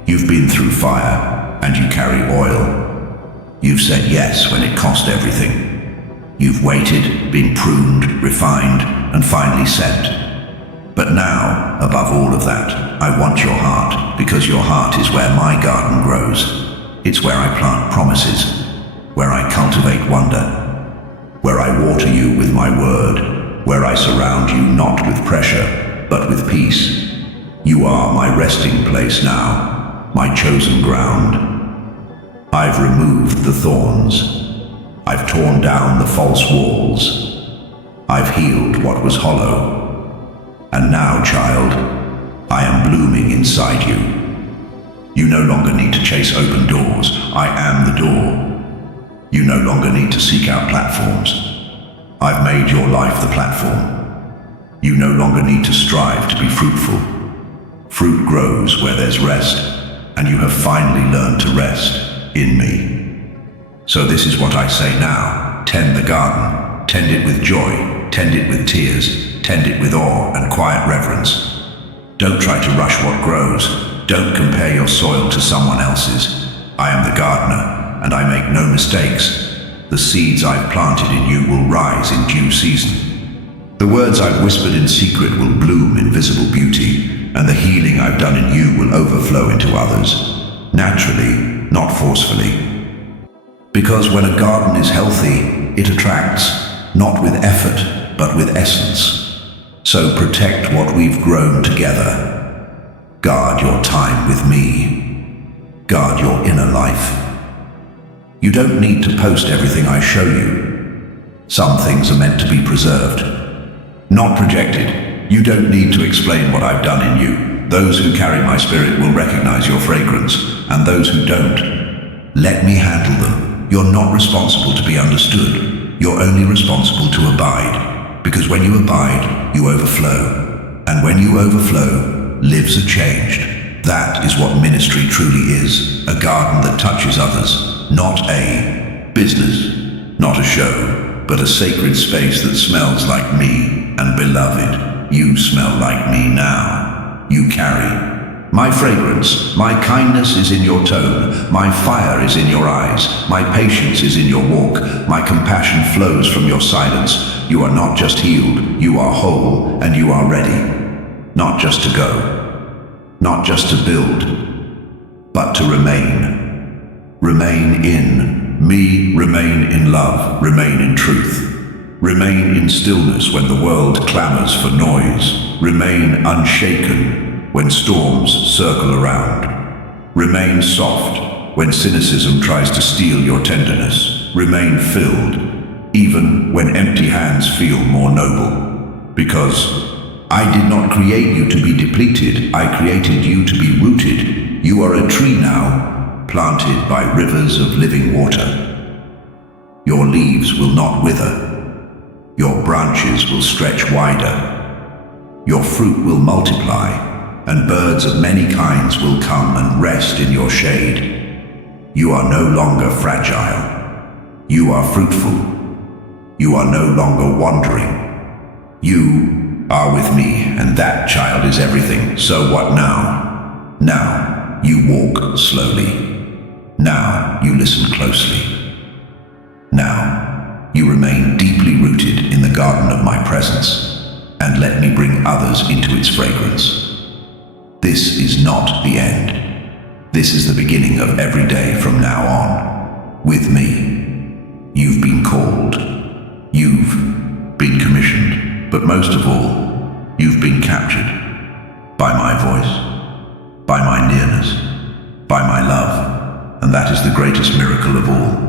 You've been through fire, and you carry oil. You've said yes when it cost everything. You've waited, been pruned, refined, and finally sent. But now, above all of that, I want your heart, because your heart is where my garden grows. It's where I plant promises, where I cultivate wonder, where I water you with my word, where I surround you not with pressure, but with peace. You are my resting place now, my chosen ground. I've removed the thorns. I've torn down the false walls. I've healed what was hollow. And now, child, I am blooming inside you. You no longer need to chase open doors. I am the door. You no longer need to seek out platforms. I've made your life the platform. You no longer need to strive to be fruitful. Fruit grows where there's rest, and you have finally learned to rest in me. So this is what I say now. Tend the garden. Tend it with joy. Tend it with tears. Tend it with awe and quiet reverence. Don't try to rush what grows. Don't compare your soil to someone else's. I am the gardener, and I make no mistakes. The seeds I've planted in you will rise in due season. The words I've whispered in secret will bloom in visible beauty, and the healing I've done in you will overflow into others, naturally, not forcefully. Because when a garden is healthy, it attracts, not with effort, but with essence. So protect what we've grown together. Guard your time with me. Guard your inner life. You don't need to post everything I show you. Some things are meant to be preserved, not projected. You don't need to explain what I've done in you. Those who carry my spirit will recognize your fragrance, and those who don't, let me handle them. You're not responsible to be understood. You're only responsible to abide, because when you abide, you overflow. And when you overflow, lives are changed. That is what ministry truly is, a garden that touches others, not a business, not a show, but a sacred space that smells like me. And beloved, you smell like me now. You carry my fragrance. My kindness is in your tone. My fire is in your eyes. My patience is in your walk. My compassion flows from your silence. You are not just healed, you are whole, and you are ready. Not just to go, not just to build, but to remain. Remain in me, remain in love, remain in truth. Remain in stillness when the world clamors for noise. Remain unshaken when storms circle around. Remain soft when cynicism tries to steal your tenderness. Remain filled, even when empty hands feel more noble. Because I did not create you to be depleted, I created you to be rooted. You are a tree now, planted by rivers of living water. Your leaves will not wither. Your branches will stretch wider. Your fruit will multiply, and birds of many kinds will come and rest in your shade. You are no longer fragile. You are fruitful. You are no longer wandering. You are with me, and that, child, is everything. So what now? Now you walk slowly. Now you listen closely. Now you remain deeply rooted in the garden of my presence, and let me bring others into its fragrance. This is not the end. This is the beginning of every day from now on. With me, you've been called. You've been commissioned. But most of all, you've been captured by my voice, by my nearness, by my love, and that is the greatest miracle of all.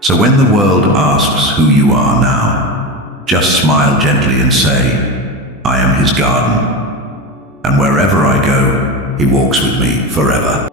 So when the world asks who you are now, just smile gently and say, I am his garden, and wherever I go, he walks with me forever.